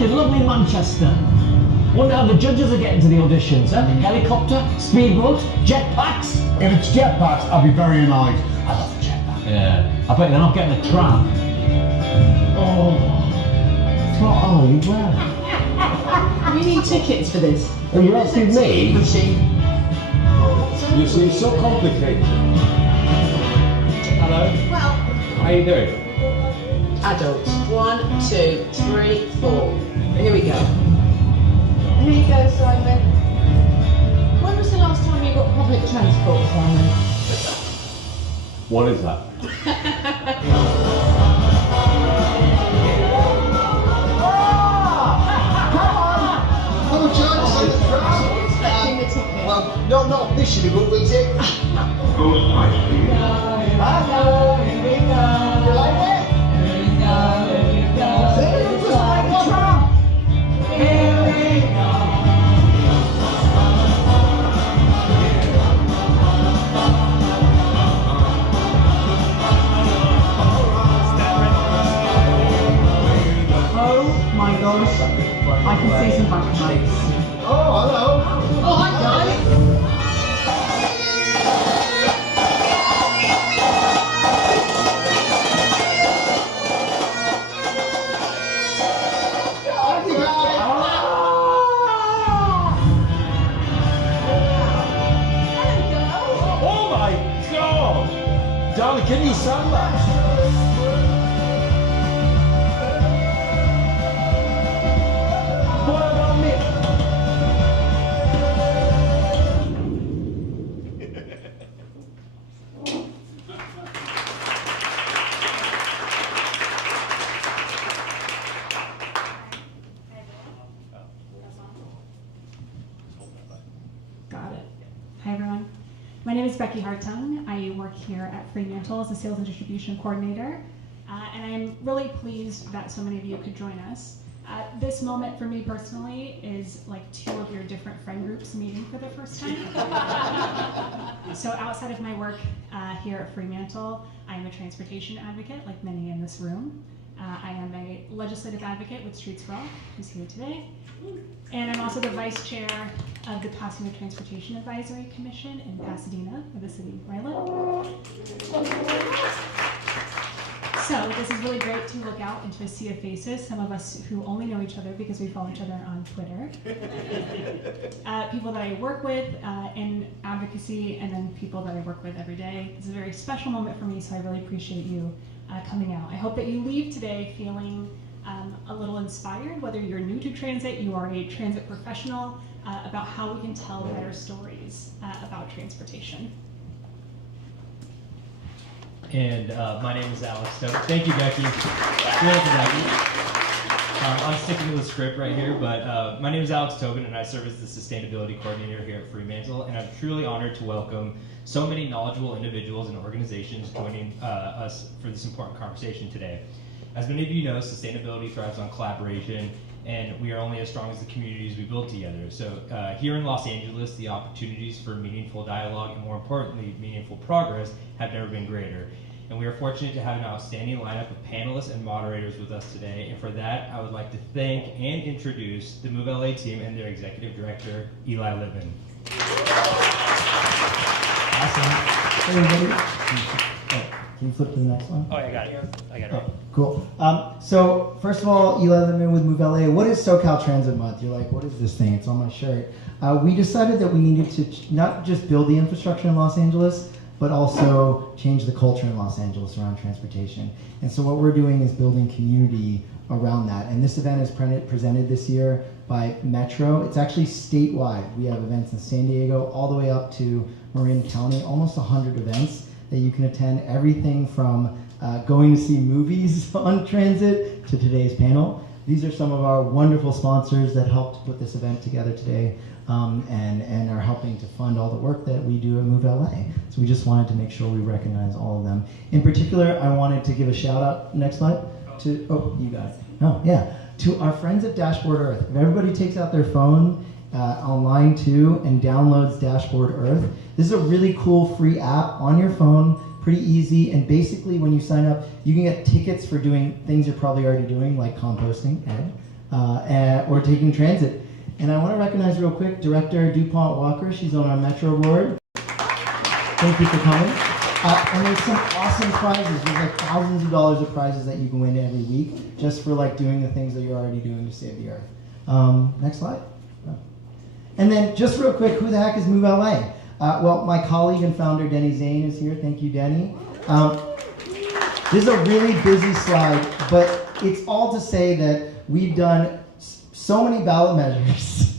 back in lovely Manchester. Wonder how the judges are getting to the auditions, huh? Helicopter, speedboat, jetpacks? If it's jetpacks, I'll be very annoyed. I love a jetpack. Yeah, I bet they're not getting a tram. Oh, what are you wearing? We need tickets for this. Are you asking me? Machine. You seem so complicated. Hello. Well, How you doing? adults. 1, 2, 3, 4. Here we go. Here you go, Simon. When was the last time you got public transport, Simon? What is that? No chance on the tram. Expecting the ticket. Well, not officially, but we'll take. Hello, here we go. You like it? Here we go, here we go. See, just like the tram. Here we go. Oh my gosh. I can see some backlights. Oh, hello. Oh, hi guys. Oh my God! Darling, can you stand that? What about me? Got it. Hi everyone. My name is Becky Hartung. I work here at Fremantle as a sales and distribution coordinator, and I'm really pleased that so many of you could join us. This moment for me personally is like two of your different friend groups meeting for the first time. So outside of my work here at Fremantle, I am a transportation advocate like many in this room. I am a legislative advocate with Streets for All, who's here today. And I'm also the vice chair of the Passenger Transportation Advisory Commission in Pasadena, for the city where I live. So this is really great to look out into a sea of faces, some of us who only know each other because we follow each other on Twitter. People that I work with in advocacy, and then people that I work with every day. It's a very special moment for me, so I really appreciate you coming out. I hope that you leave today feeling a little inspired, whether you're new to transit, you are a transit professional, about how we can tell better stories about transportation. And my name is Alex. So thank you, Becky. I'm sticking to the script right here, but my name is Alex Tobin, and I serve as the sustainability coordinator here at Fremantle. And I'm truly honored to welcome so many knowledgeable individuals and organizations joining us for this important conversation today. As many of you know, sustainability thrives on collaboration, and we are only as strong as the communities we build together. So here in Los Angeles, the opportunities for meaningful dialogue and, more importantly, meaningful progress have never been greater. And we are fortunate to have an outstanding lineup of panelists and moderators with us today. And for that, I would like to thank and introduce the Move LA team and their executive director, Eli Libman. Awesome. Hey, everybody. Can you flip to the next one? Oh, yeah, I got it. I got it right. Cool. So first of all, Eli Libman with Move LA. What is SoCal Transit Month? You're like, what is this thing? It's on my shirt. We decided that we needed to not just build the infrastructure in Los Angeles, but also change the culture in Los Angeles around transportation. And so what we're doing is building community around that. And this event is presented this year by Metro. It's actually statewide. We have events in San Diego all the way up to Marin County, almost 100 events that you can attend. Everything from going to see movies on transit to today's panel. These are some of our wonderful sponsors that helped put this event together today. And are helping to fund all the work that we do at Move LA. So we just wanted to make sure we recognize all of them. In particular, I wanted to give a shout out, next slide, to, oh, you got it. Oh, yeah, to our friends at Dashboard Earth. If everybody takes out their phone online too and downloads Dashboard Earth, this is a really cool free app on your phone, pretty easy, and basically when you sign up, you can get tickets for doing things you're probably already doing, like composting, Ed. or taking transit. And I want to recognize real quick Director DuPont Walker. She's on our Metro board. Thank you for coming. And there's some awesome prizes. There's like thousands of dollars of prizes that you can win every week just for like doing the things that you're already doing to save the earth. Next slide. And then just real quick, who the heck is Move LA? Well, my colleague and founder Denny Zane is here. Thank you, Denny. This is a really busy slide, but it's all to say that we've done so many ballot measures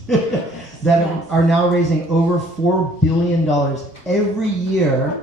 that are now raising over $4 billion every year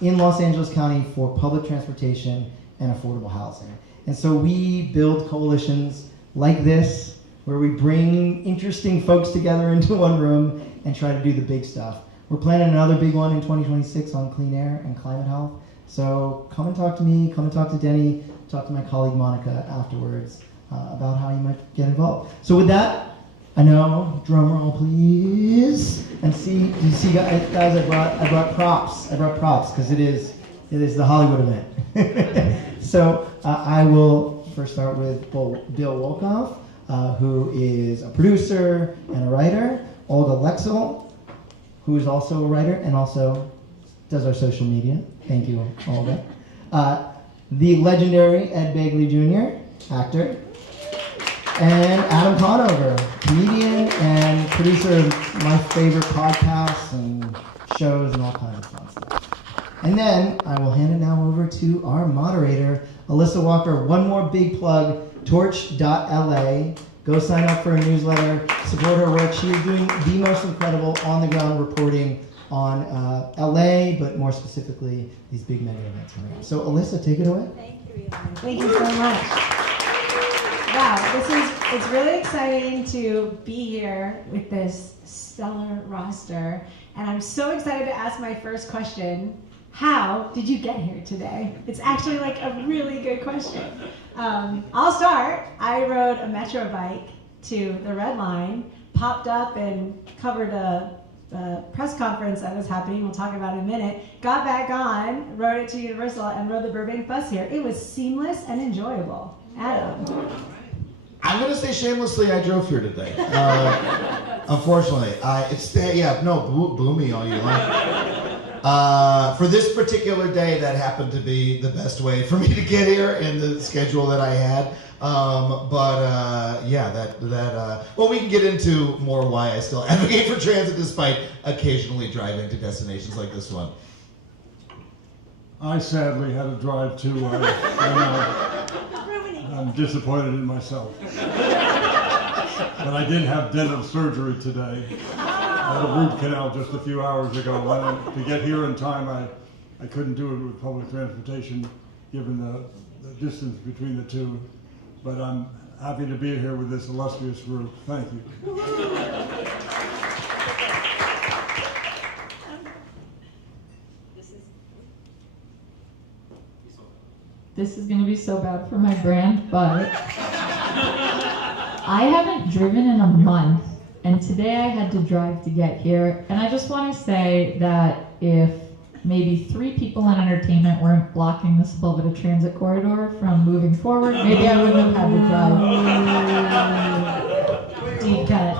in Los Angeles County for public transportation and affordable housing. And so we build coalitions like this, where we bring interesting folks together into one room and try to do the big stuff. We're planning another big one in 2026 on clean air and climate health. So come and talk to me, come and talk to Denny, talk to my colleague Monica afterwards about how you might get involved. So with that, I know, drum roll please. And see, you see guys, I brought props because it is the Hollywood event. So I will first start with Bill Wolkoff, who is a producer and a writer. Olga Lexel, who is also a writer and also does our social media. Thank you, Olga. The legendary Ed Begley Jr., actor. And Adam Conover, comedian and producer of my favorite podcasts and shows and all kinds of fun stuff. And then I will hand it now over to our moderator, Alyssa Walker. One more big plug, torch.la. Go sign up for a newsletter, support her work. She is doing the most incredible on-the-ground reporting on LA, but more specifically, these big mega events coming up. So Alyssa, take it away. Thank you, Eli. Thank you so much. Wow, it's really exciting to be here with this stellar roster. And I'm so excited to ask my first question. How did you get here today? It's actually like a really good question. I'll start. I rode a Metro bike to the Red Line, popped up and covered a press conference that was happening, we'll talk about in a minute, got back on, rode it to Universal, and rode the Burbank bus here. It was seamless and enjoyable. Adam? I'm going to say shamelessly, I drove here today. Unfortunately. Boo me all you like. For this particular day, that happened to be the best way for me to get here in the schedule that I had. Well, we can get into more why I still advocate for transit despite occasionally driving to destinations like this one. I sadly had to drive too. I'm disappointed in myself. But I did have dental surgery today. I had a root canal just a few hours ago. To get here in time, I couldn't do it with public transportation, given the distance between the two. But I'm happy to be here with this illustrious group. Thank you. This is going to be so bad for my brand, but I haven't driven in a month, and today I had to drive to get here. And I just want to say that if maybe 3 people in entertainment weren't blocking this Slovita transit corridor from moving forward, maybe I wouldn't have had to drive. Deep cut.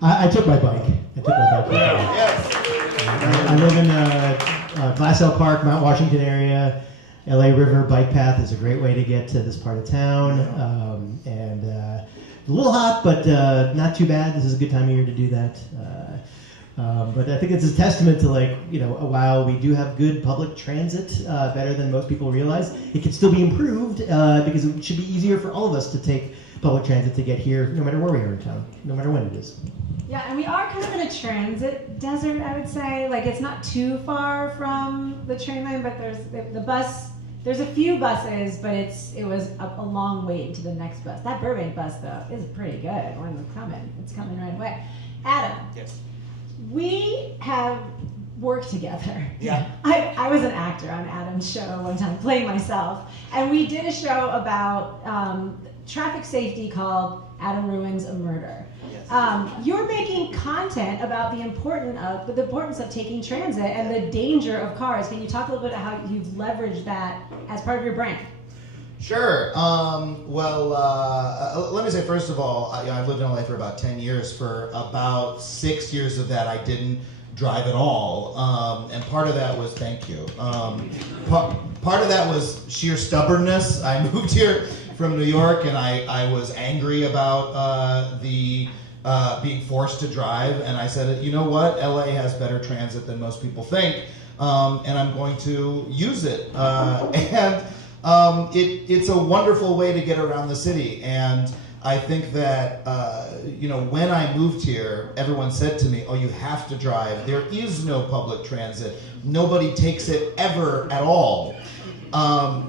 I took my bike. I live in Glass Hill Park, Mount Washington area. LA River bike path is a great way to get to this part of town. A little hot, but not too bad. This is a good time of year to do that. But I think it's a testament to, while we do have good public transit, better than most people realize, it can still be improved because it should be easier for all of us to take public transit to get here, no matter where we are in town, no matter when it is. Yeah, and we are kind of in a transit desert, I would say. Like, it's not too far from the train line, but there's the bus. There's a few buses, but it was a long wait to the next bus. That Burbank bus, though, is pretty good. When it's coming. It's coming right away. Adam. Yes. We have worked together. Yeah. I was an actor on Adam's show one time, playing myself. And we did a show about traffic safety called Adam Ruins a Murder. You're making content about the importance of taking transit and the danger of cars. Can you talk a little bit about how you've leveraged that as part of your brand? Sure. Let me say, first of all, I've lived in LA for about 10 years. For about 6 years of that, I didn't drive at all. And part of that was, thank you. Part of that was sheer stubbornness. I moved here from New York, and I was angry about being forced to drive. And I said, you know what? LA has better transit than most people think, and I'm going to use it. It's a wonderful way to get around the city. And I think that, when I moved here, everyone said to me, oh, you have to drive. There is no public transit. Nobody takes it ever at all. I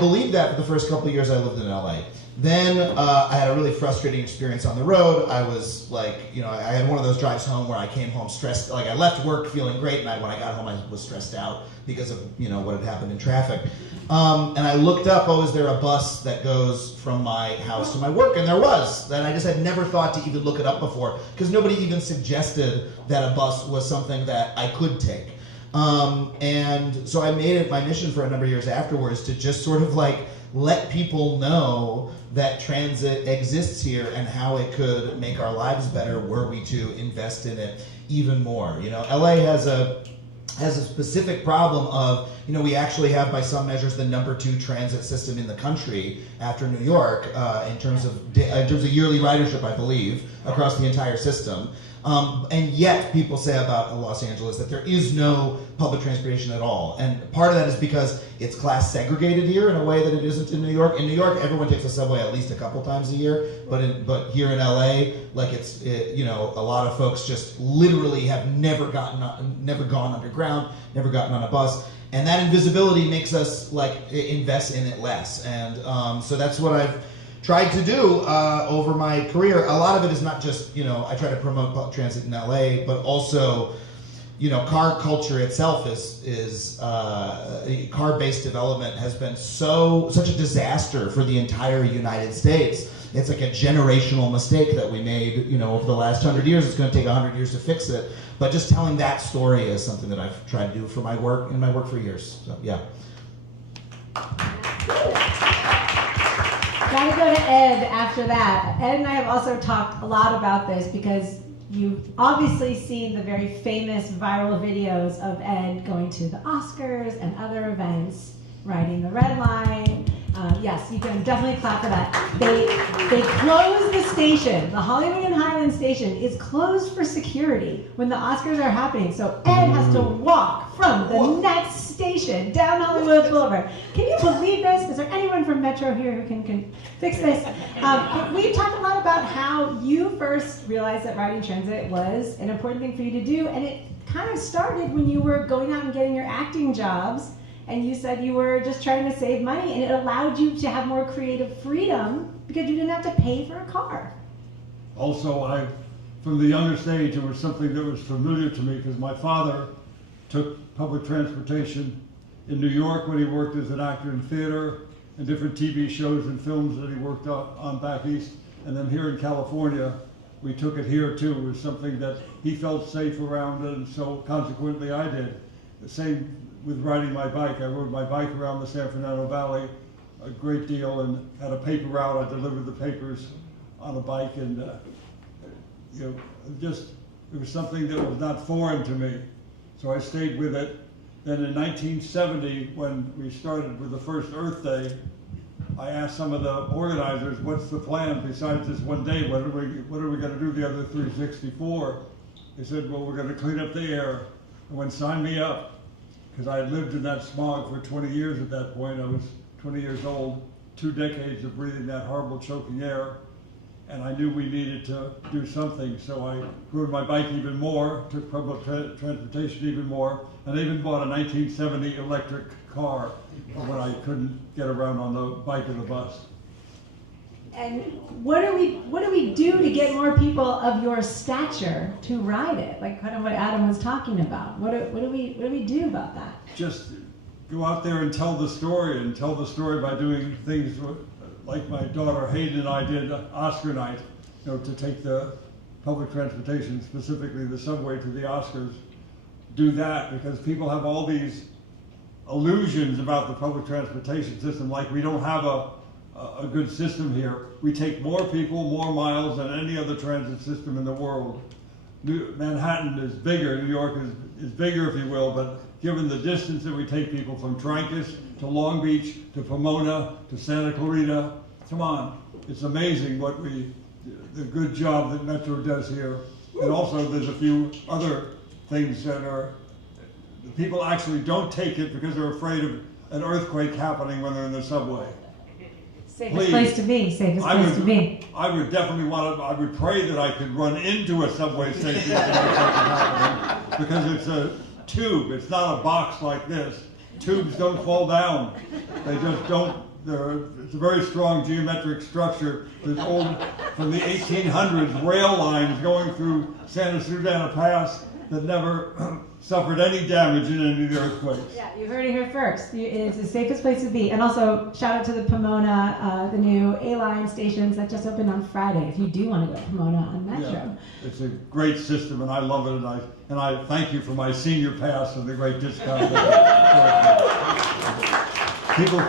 believed that for the first couple of years I lived in LA. Then I had a really frustrating experience on the road. I was I had one of those drives home where I came home stressed. Like I left work feeling great, and when I got home I was stressed out because of what had happened in traffic. And I looked up, is there a bus that goes from my house to my work? And there was. And I just had never thought to even look it up before, because nobody even suggested that a bus was something that I could take. And so I made it my mission for a number of years afterwards to just sort of let people know that transit exists here and how it could make our lives better were we to invest in it even more. LA has a specific problem of, we actually have, by some measures, the #2 transit system in the country after New York in terms of yearly ridership, I believe, across the entire system. And yet people say about Los Angeles that there is no public transportation at all. And part of that is because it's class segregated here in a way that it isn't in New York. In New York, everyone takes the subway at least a couple times a year. But here in LA, a lot of folks just literally have never gone underground, never gotten on a bus. And that invisibility makes us invest in it less. And so that's what I've tried to do over my career. A lot of it is not just, I try to promote public transit in LA, but also, car culture itself is car-based development has been such a disaster for the entire United States. It's like a generational mistake that we made, over the last 100 years. It's going to take 100 years to fix it. But just telling that story is something that I've tried to do for my work for years. So, yeah. Gotta go to Ed after that. Ed and I have also talked a lot about this because you've obviously seen the very famous viral videos of Ed going to the Oscars and other events, riding the red line. Yes, you can definitely clap for that. They closed the station. The Hollywood and Highland station is closed for security when the Oscars are happening. So Ed has to walk from the next station down Hollywood Boulevard. Can you believe this? Is there anyone from Metro here who can fix this? We've talked a lot about how you first realized that riding transit was an important thing for you to do, and it kind of started when you were going out and getting your acting jobs. And you said you were just trying to save money, and it allowed you to have more creative freedom because you didn't have to pay for a car. Also, from the youngest age, it was something that was familiar to me because my father took public transportation in New York when he worked as an actor in theater and different TV shows and films that he worked on back east. And then here in California, we took it here too. It was something that he felt safe around, and so consequently I did. The same with riding my bike. I rode my bike around the San Fernando Valley a great deal and had a paper route. I delivered the papers on a bike, and it was something that was not foreign to me. So I stayed with it. Then in 1970, when we started with the first Earth Day, I asked some of the organizers, what's the plan besides this one day? What are we going to do the other 364? They said, well, we're going to clean up the air. I went, sign me up. Because I had lived in that smog for 20 years at that point. I was 20 years old, 2 decades of breathing that horrible choking air, and I knew we needed to do something. So I rode my bike even more, took public transportation even more, and I even bought a 1970 electric car when I couldn't get around on the bike or the bus. And what do we do to get more people of your stature to ride it? Like kind of what Adam was talking about. What do we do about that? Just go out there and tell the story, and tell the story by doing things like my daughter Hayden and I did Oscar night, to take the public transportation, specifically the subway, to the Oscars. Do that because people have all these illusions about the public transportation system, like we don't have a good system here. We take more people, more miles than any other transit system in the world. Manhattan is bigger, New York is bigger, if you will, but given the distance that we take people from Trancas to Long Beach to Pomona to Santa Clarita, come on, it's amazing the good job that Metro does here. And also there's a few other things that people actually don't take it because they're afraid of an earthquake happening when they're in the subway. Safest place to be, safest place to be. I would definitely I would pray that I could run into a subway station if something happening, because it's a tube, it's not a box like this. Tubes don't fall down. They just don't, it's a very strong geometric structure. There's old, from the 1800s, rail lines going through Santa Susana Pass that never suffered any damage in any of the earthquakes. Yeah, you heard it here first. It's the safest place to be. And also, shout out to the Pomona, the new A-Line stations that just opened on Friday, if you do want to go to Pomona on Metro. Yeah, it's a great system, and I love it, and I thank you for my senior pass and the great discount. People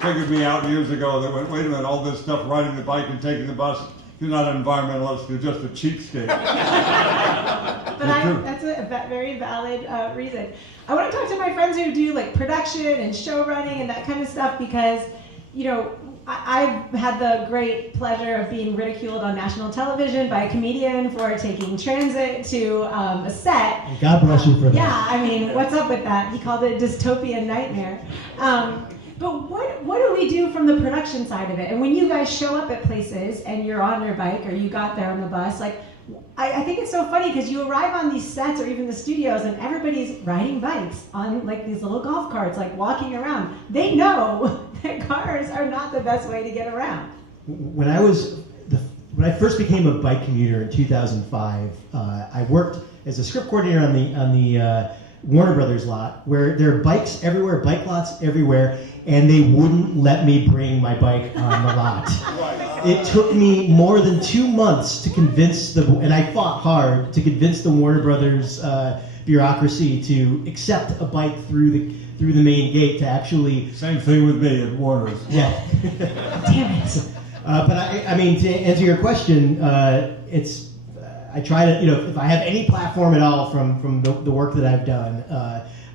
figured me out years ago. They went, wait a minute, all this stuff, riding the bike and taking the bus, you're not an environmentalist, you're just a cheapskate. But that's a very valid reason. I want to talk to my friends who do like production and show running and that kind of stuff, because, you know, I've had the great pleasure of being ridiculed on national television by a comedian for taking transit to a set. God bless you for that. Yeah, I mean, what's up with that? He called it dystopian nightmare. But what do we do from the production side of it? And when you guys show up at places and you're on your bike or you got there on the bus, like, I think it's so funny because you arrive on these sets or even the studios and everybody's riding bikes on like these little golf carts, like walking around. They know that cars are not the best way to get around. When I first became a bike commuter in 2005, I worked as a script coordinator on the Warner Brothers lot, where there are bikes everywhere, bike lots everywhere, and they wouldn't let me bring my bike on the lot. It took me more than 2 months to convince and I fought hard to convince the Warner Brothers bureaucracy to accept a bike through the main gate to actually. Same thing with me at Warner's. Yeah. Damn it. But I mean, to answer your question, I try to, if I have any platform at all from the work that I've done,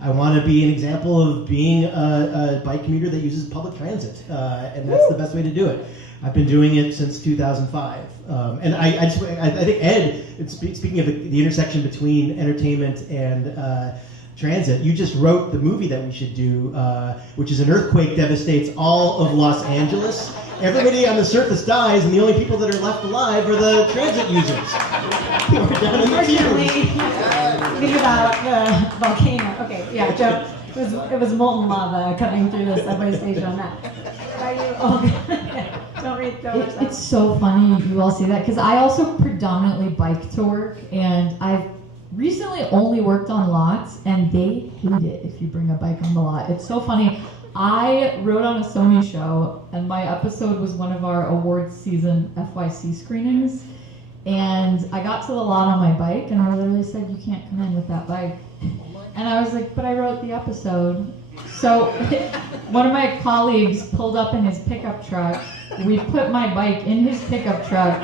I want to be an example of being a bike commuter that uses public transit, and that's the best way to do it. I've been doing it since 2005, and I think Ed, speaking of the intersection between entertainment and transit, you just wrote the movie that we should do, which is an earthquake devastates all of Los Angeles. Everybody on the surface dies, and the only people that are left alive are the transit users. Unfortunately, think about the volcano. Okay, yeah, Joe. It was molten lava coming through the subway station on that. Are you? Oh, don't read those. It's so funny you all say that, because I also predominantly bike to work, and I've recently only worked on lots, and they hate it if you bring a bike on the lot. It's so funny. I wrote on a Sony show, and my episode was one of our awards season FYC screenings, and I got to the lot on my bike, and I literally said, "You can't come in with that bike." And I was like, "But I wrote the episode." So one of my colleagues pulled up in his pickup truck. We put my bike in his pickup truck,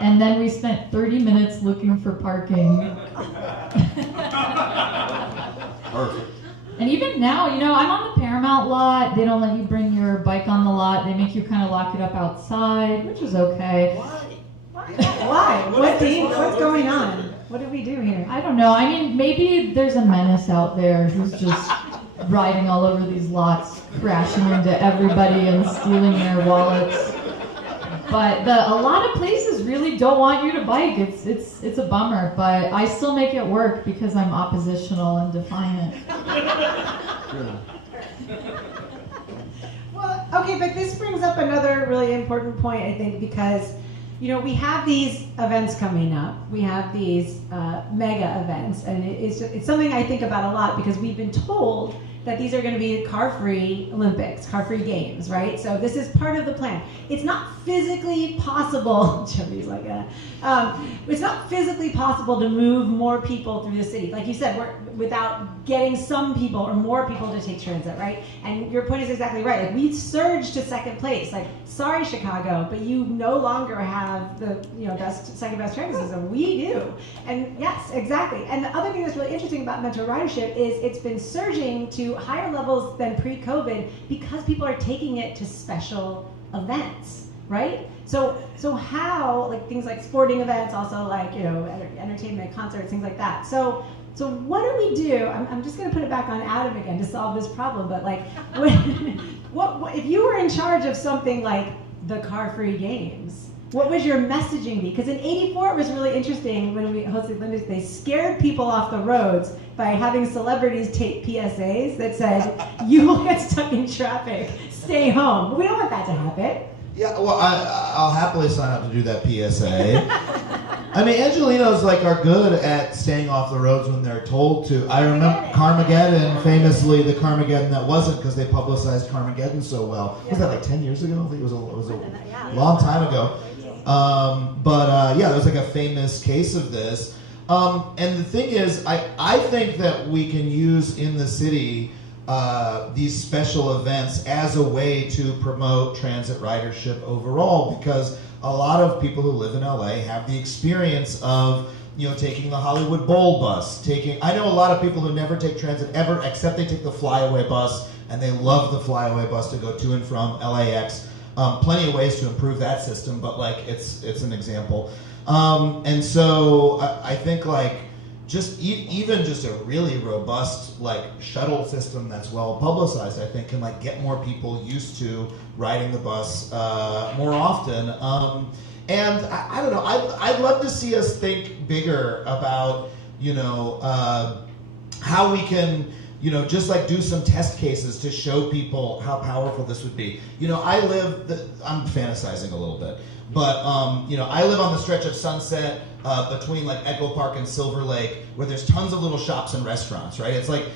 and then we spent 30 minutes looking for parking. Perfect. And even now, I'm on the Paramount lot. They don't let you bring your bike on the lot. They make you kind of lock it up outside, which is okay. Why? What's going on? What did we do here? I don't know. I mean, maybe there's a menace out there who's just riding all over these lots, crashing into everybody and stealing their wallets. But a lot of places really don't want you to bike. It's a bummer, but I still make it work because I'm oppositional and defiant. Well, okay, but this brings up another really important point, I think, because we have these events coming up. We have these mega events, and it's something I think about a lot because we've been told that these are going to be car-free Olympics, car-free games, right? So this is part of the plan. It's not physically possible, Joey's like it's not physically possible to move more people through the city. Like you said, without getting some people or more people to take transit, right? And your point is exactly right. Like we surged to second place. Like, sorry, Chicago, but you no longer have the second best transit system. We do. And yes, exactly. And the other thing that's really interesting about Metro ridership is it's been surging to higher levels than pre-COVID because people are taking it to special events, right? So how, like things like sporting events, also like, entertainment, concerts, things like that. So what do we do? I'm just going to put it back on Adam again to solve this problem, but like, what if you were in charge of something like the car-free games, what would your messaging be? Because in '84 it was really interesting when we hosted Olympics. They scared people off the roads by having celebrities take PSAs that said, "You will get stuck in traffic. Stay home." But we don't want that to happen. Yeah, well, I'll happily sign up to do that PSA. I mean, Angelinos are good at staying off the roads when they're told to. I remember Carmageddon, famously the Carmageddon that wasn't because they publicized Carmageddon so well. Was that like 10 years ago? I think it was a long time ago. There was like a famous case of this. And the thing is, I think that we can use in the city these special events as a way to promote transit ridership overall, because a lot of people who live in LA have the experience of taking the Hollywood Bowl bus. I know a lot of people who never take transit ever, except they take the flyaway bus, and they love the flyaway bus to go to and from LAX. Plenty of ways to improve that system, but it's an example. And so I think even just a really robust shuttle system that's well publicized, I think can get more people used to riding the bus more often. And I don't know, I'd love to see us think bigger about how we can just do some test cases to show people how powerful this would be. I'm fantasizing a little bit, but I live on the stretch of Sunset between Echo Park and Silver Lake, where there's tons of little shops and restaurants, right? It's like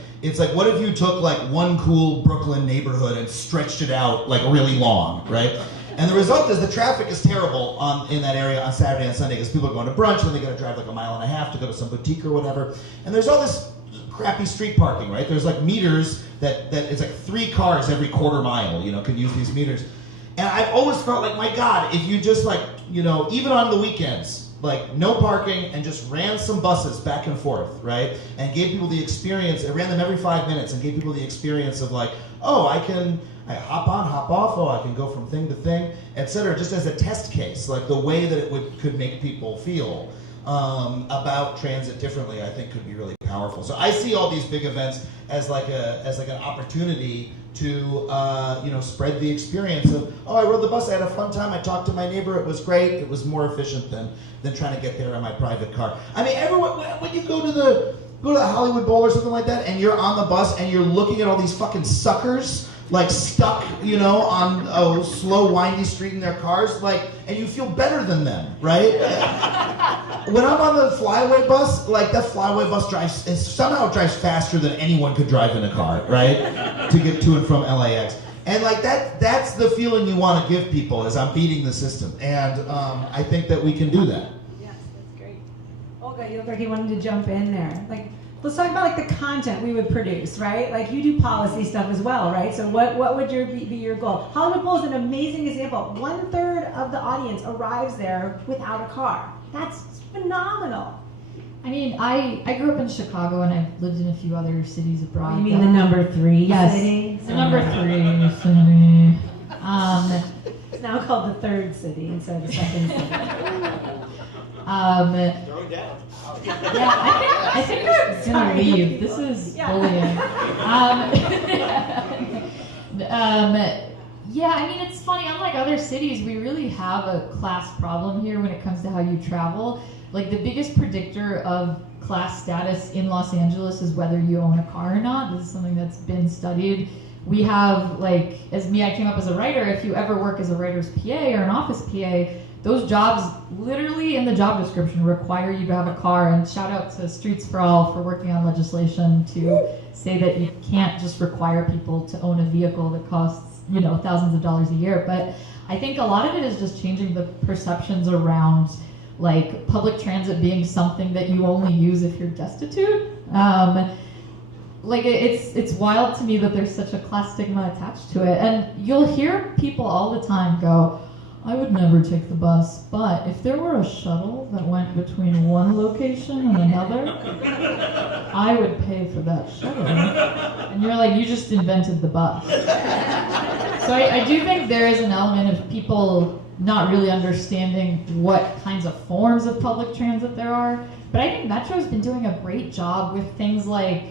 what if you took one cool Brooklyn neighborhood and stretched it out really long, right? And the result is the traffic is terrible in that area on Saturday and Sunday because people are going to brunch and they got to drive a mile and a half to go to some boutique or whatever. And there's all this crappy street parking, right? There's meters that it's 3 cars every quarter mile, can use these meters. And I've always felt my God, if you just even on the weekends, no parking and just ran some buses back and forth, right? And gave people the experience, I ran them every 5 minutes and gave people the experience of I hop on, hop off, I can go from thing to thing, etc. Just as a test case, the way that it could make people feel about transit differently, I think could be really powerful. So I see all these big events as an opportunity to spread the experience of, I rode the bus, I had a fun time, I talked to my neighbor, it was great, it was more efficient than trying to get there in my private car. I mean, everyone, when you go to the Hollywood Bowl or something like that, and you're on the bus and you're looking at all these fucking suckers stuck, on a slow, windy street in their cars, and you feel better than them, right? When I'm on the flyaway bus, that flyaway bus somehow drives faster than anyone could drive in a car, right? To get to and from LAX. And that's the feeling you want to give people, is I'm beating the system. And I think that we can do that. Yes, that's great. Olga, you look like you wanted to jump in there. Let's talk about the content we would produce, right? You do policy stuff as well, right? So what would be your goal? Hollywood Bowl is an amazing example. 1/3 of the audience arrives there without a car. That's phenomenal. I mean, I grew up in Chicago and I've lived in a few other cities abroad. You mean the number 3 city? The number 3 city. It's now called the 3rd city instead of the 2nd city. Throwing down. Yeah, I think I'm gonna leave. This is bullying. Yeah, I mean, it's funny. Unlike other cities, we really have a class problem here when it comes to how you travel. The biggest predictor of class status in Los Angeles is whether you own a car or not. This is something that's been studied. We have, as me, I came up as a writer. If you ever work as a writer's PA or an office PA, those jobs literally in the job description require you to have a car. And shout out to Streets for All for working on legislation to say that you can't just require people to own a vehicle that costs, thousands of dollars a year. But I think a lot of it is just changing the perceptions around like public transit being something that you only use if you're destitute. It's wild to me that there's such a class stigma attached to it. And you'll hear people all the time go, I would never take the bus, but if there were a shuttle that went between one location and another, I would pay for that shuttle. And you're like, you just invented the bus. So I do think there is an element of people not really understanding what kinds of forms of public transit there are. But I think Metro's been doing a great job with things like,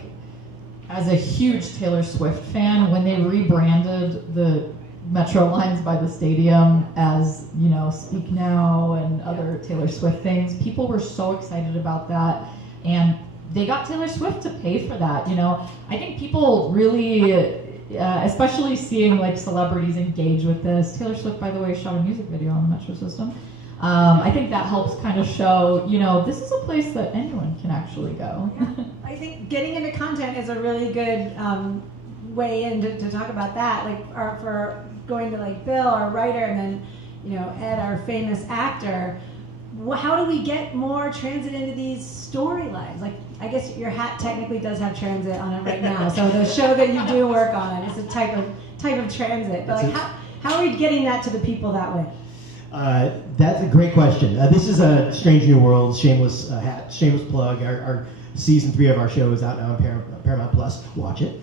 as a huge Taylor Swift fan, when they rebranded the Metro lines by the stadium as, Speak Now and other Taylor Swift things, people were so excited about that. And they got Taylor Swift to pay for that, I think people really, especially seeing like celebrities engage with this. Taylor Swift, by the way, shot a music video on the Metro system. I think that helps kind of show, this is a place that anyone can actually go. I think getting into content is a really good way in to talk about that. Like, for going to like Bill, our writer, and then Ed, our famous actor. How do we get more transit into these storylines? Like, I guess your hat technically does have transit on it right now. So the show that you do work on is a type of transit. But like, how are we getting that to the people that way? That's a great question. This is a Strange New World, shameless plug. Our season 3 of our show is out now on Paramount Plus. Watch it.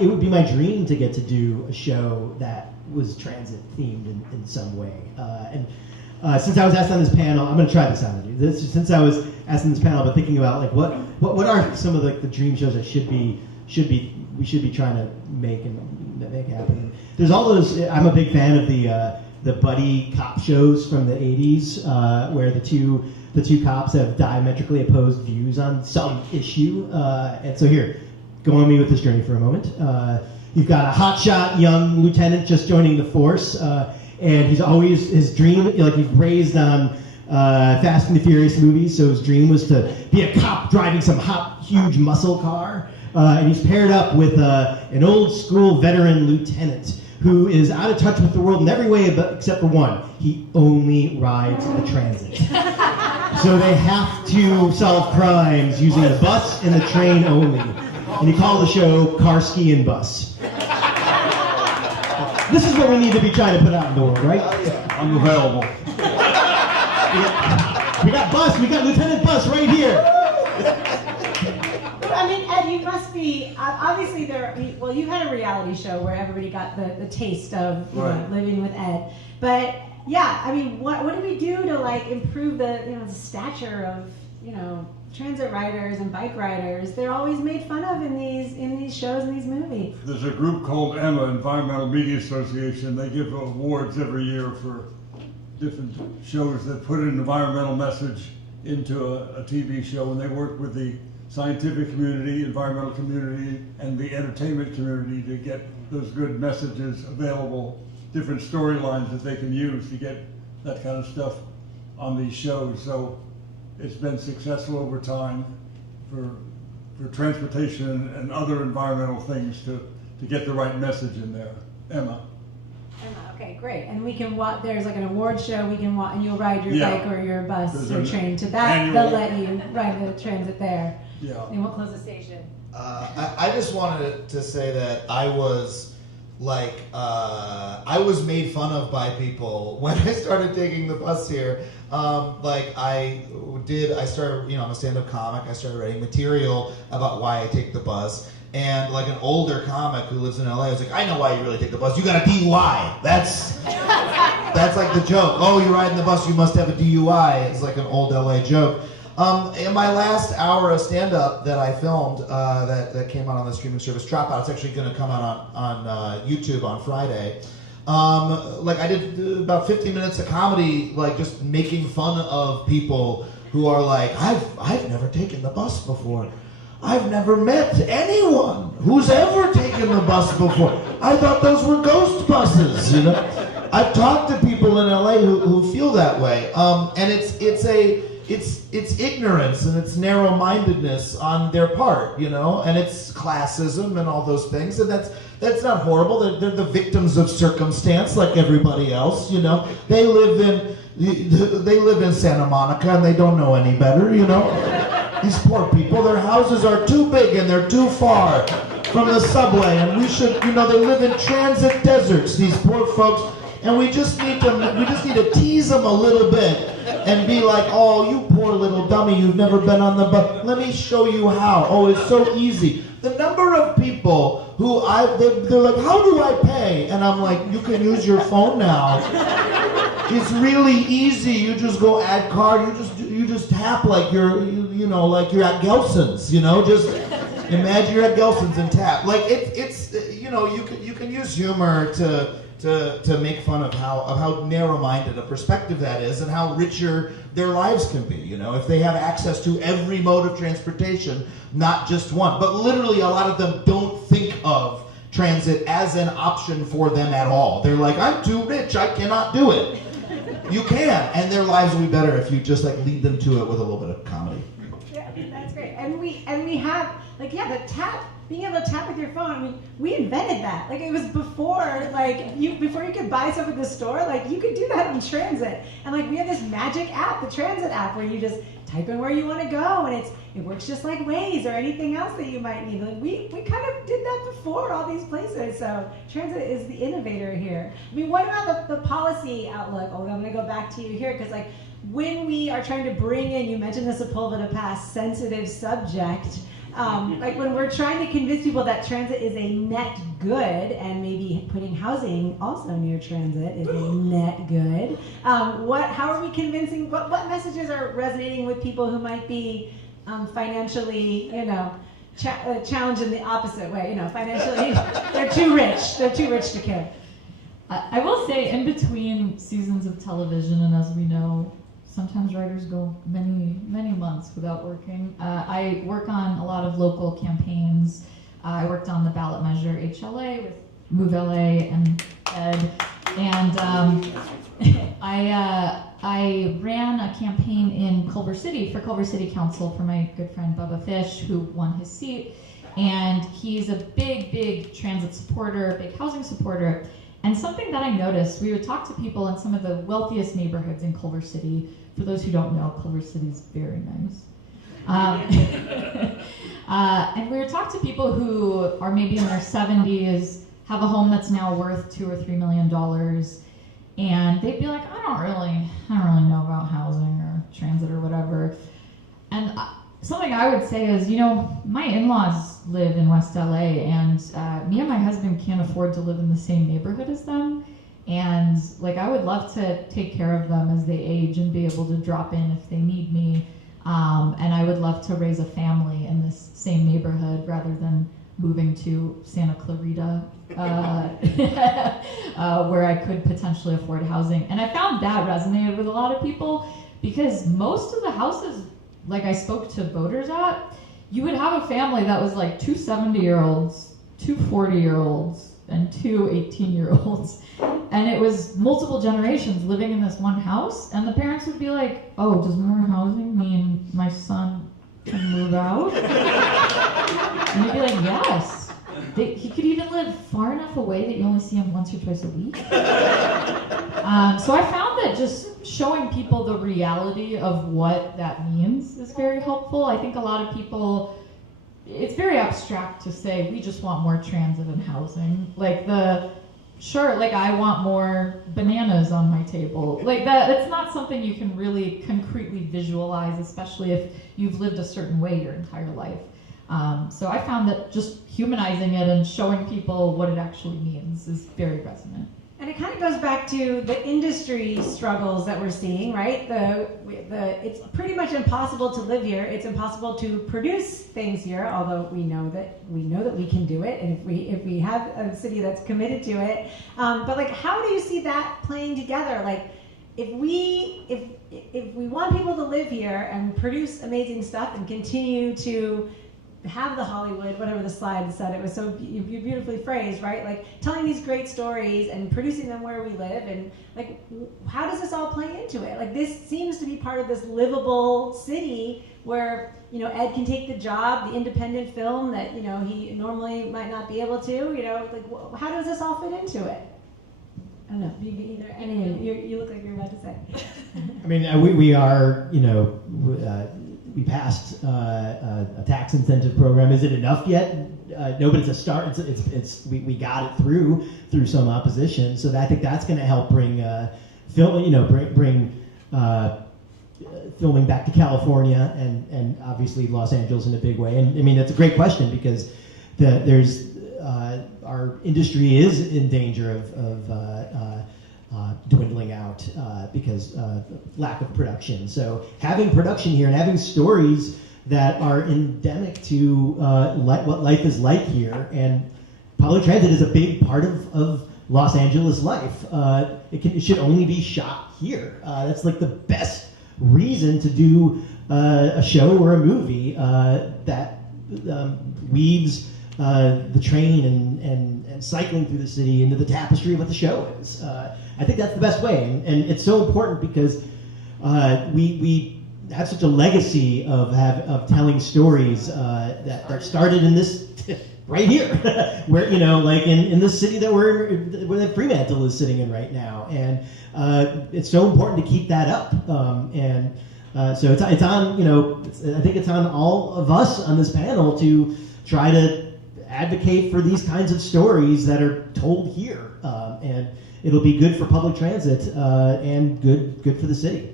It would be my dream to get to do a show that was transit themed in some way. Since I was asked on this panel, I'm going to try this out with you. Since I was asked on this panel, I've been thinking about like what are some of the dream shows that we should be trying to make happen. There's all those. I'm a big fan of the buddy cop shows from the 80s, where the two cops have diametrically opposed views on some issue. And so here, go on me with this journey for a moment. You've got a hotshot young lieutenant just joining the force, and he's always his dream. He's raised on Fast and the Furious movies, so his dream was to be a cop driving some hot, huge muscle car. And he's paired up with an old school veteran lieutenant who is out of touch with the world in every way except for one. He only rides the transit. So they have to solve crimes using the bus and the train only. And you call the show Karski and Bus. This is what we need to be trying to put out in the world, right? I'm available. We got Bus, we got Lieutenant Bus right here. I mean, Ed, you must be, obviously you had a reality show where everybody got the taste of living with Ed. But yeah, I mean, what do we do to like improve the stature of, transit riders and bike riders? They're always made fun of in these shows and these movies. There's a group called EMA, Environmental Media Association. They give awards every year for different shows that put an environmental message into a TV show, and they work with the scientific community, environmental community, and the entertainment community to get those good messages available, different storylines that they can use to get that kind of stuff on these shows. So it's been successful over time for transportation and other environmental things to get the right message in there. Emma. Okay, great. And we can watch, there's like an award show we can watch, and you'll ride your bike or your bus or train to that. They'll let you ride the transit there. Yeah. And we'll close the station. I just wanted to say that I was made fun of by people when I started taking the bus here. I started, I'm a stand-up comic. I started writing material about why I take the bus. And like an older comic who lives in LA was like, I know why you really take the bus. You got a DUI. That's like the joke. Oh, you're riding the bus. You must have a DUI. It's like an old LA joke. In my last hour of stand-up that I filmed, that came out on the streaming service Dropout, it's actually going to come out on YouTube on Friday. I did about 50 minutes of comedy, like just making fun of people who are like, I've never taken the bus before. I've never met anyone who's ever taken the bus before. I thought those were ghost buses, you know? I've talked to people in LA who feel that way. And it's ignorance and it's narrow-mindedness on their part, you know? And it's classism and all those things. And that's not horrible. They're the victims of circumstance like everybody else, you know? They live in Santa Monica and they don't know any better, you know? These poor people, their houses are too big and they're too far from the subway, and we should, you know, they live in transit deserts, these poor folks, and we just need to tease them a little bit and be like, oh, you poor little dummy, you've never been on the bus. Let me show you how. Oh, it's so easy. The number of people who they're like, how do I pay? And I'm like, you can use your phone now. It's really easy. You just go add card. You just tap like like you're at Gelson's. You know, just imagine you're at Gelson's and tap. Like it's you know, you can use humor to make fun of how narrow-minded a perspective that is and how richer their lives can be, you know, if they have access to every mode of transportation, not just one. But literally a lot of them don't think of transit as an option for them at all. They're like, I'm too rich, I cannot do it. You can, and their lives will be better if you just like lead them to it with a little bit of comedy. Yeah, that's great. And we have the tap. Being able to tap with your phone, I mean, we invented that. Like, it was before you could buy stuff at the store, like, you could do that on transit. And, like, we have this magic app, the transit app, where you just type in where you want to go, and it works just like Waze or anything else that you might need. Like, we kind of did that before all these places, so transit is the innovator here. I mean, what about the policy outlook? Oh, I'm going to go back to you here, because, like, when we are trying to bring in, you mentioned the Sepulveda Pass, sensitive subject, like when we're trying to convince people that transit is a net good, and maybe putting housing also near transit is a net good, how are we convincing, what messages are resonating with people who might be financially, you know, challenged in the opposite way, you know, financially, they're too rich to care? I will say, in between seasons of television, and as we know, sometimes writers go many, many months without working. I work on a lot of local campaigns. I worked on the ballot measure HLA with Move LA and Ed. And I ran a campaign in Culver City for Culver City Council for my good friend Bubba Fish, who won his seat. And he's a big, big transit supporter, big housing supporter. And something that I noticed, we would talk to people in some of the wealthiest neighborhoods in Culver City. For those who don't know, Culver City is very nice. And we would talk to people who are maybe in their 70s, have a home that's now worth $2 or $3 million, and they'd be like, I don't really know about housing or transit or whatever. And something I would say is, you know, my in-laws live in West LA, and me and my husband can't afford to live in the same neighborhood as them. And like, I would love to take care of them as they age and be able to drop in if they need me. And I would love to raise a family in this same neighborhood rather than moving to Santa Clarita, where I could potentially afford housing. And I found that resonated with a lot of people, because most of the houses, like I spoke to voters at, you would have a family that was like 2 70-year-olds, 2 40-year-olds, and 2 18-year-olds. And it was multiple generations living in this one house, and the parents would be like, oh, does more housing mean my son can move out? And you'd be like, yes. He could even live far enough away that you only see him once or twice a week. So I found that just showing people the reality of what that means is very helpful. I think a lot of people, it's very abstract to say, we just want more transit and housing. Like sure, like I want more bananas on my table. Like that's not something you can really concretely visualize, especially if you've lived a certain way your entire life. So I found that just humanizing it and showing people what it actually means is very resonant. And it kind of goes back to the industry struggles that we're seeing, right? It's pretty much impossible to live here. It's impossible to produce things here, although we know that we can do it, and if we have a city that's committed to it. But like, how do you see that playing together? Like, if we want people to live here and produce amazing stuff and continue to have the Hollywood, whatever the slide said, it was so beautifully phrased, right? Like telling these great stories and producing them where we live, and like how does this all play into it? Like this seems to be part of this livable city where, you know, Ed can take the job, the independent film that, you know, he normally might not be able to, you know, like how does this all fit into it? I don't know, either any of you look like you're about to say. I mean, we are, you know, we passed a tax incentive program. Is it enough yet? No, but it's a start. We got it through some opposition. So I think that's going to help bring film, you know, bring filming back to California and obviously Los Angeles in a big way. And I mean, that's a great question because there's our industry is in danger of dwindling out because lack of production. So having production here and having stories that are endemic to what life is like here, and public transit is a big part of Los Angeles life. It should only be shot here. That's like the best reason to do a show or a movie that weaves the train and cycling through the city into the tapestry of what the show is. I think that's the best way, and it's so important because we have such a legacy of telling stories that started in this right here, where, you know, like in the city where Fremantle is sitting in right now, and it's so important to keep that up. So it's on, you know, I think it's on all of us on this panel to try to advocate for these kinds of stories that are told here, and it'll be good for public transit and good for the city.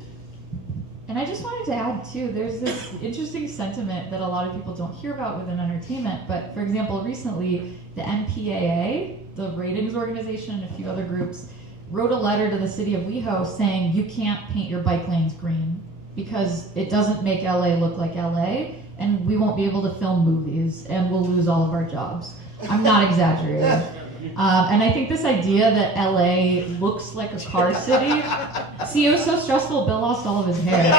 And I just wanted to add too, there's this interesting sentiment that a lot of people don't hear about within entertainment, but for example, recently the MPAA, the ratings organization, and a few other groups wrote a letter to the city of WeHo saying you can't paint your bike lanes green because it doesn't make LA look like LA, and we won't be able to film movies, and we'll lose all of our jobs. I'm not exaggerating. And I think this idea that LA looks like a car city, see, it was so stressful, Bill lost all of his hair.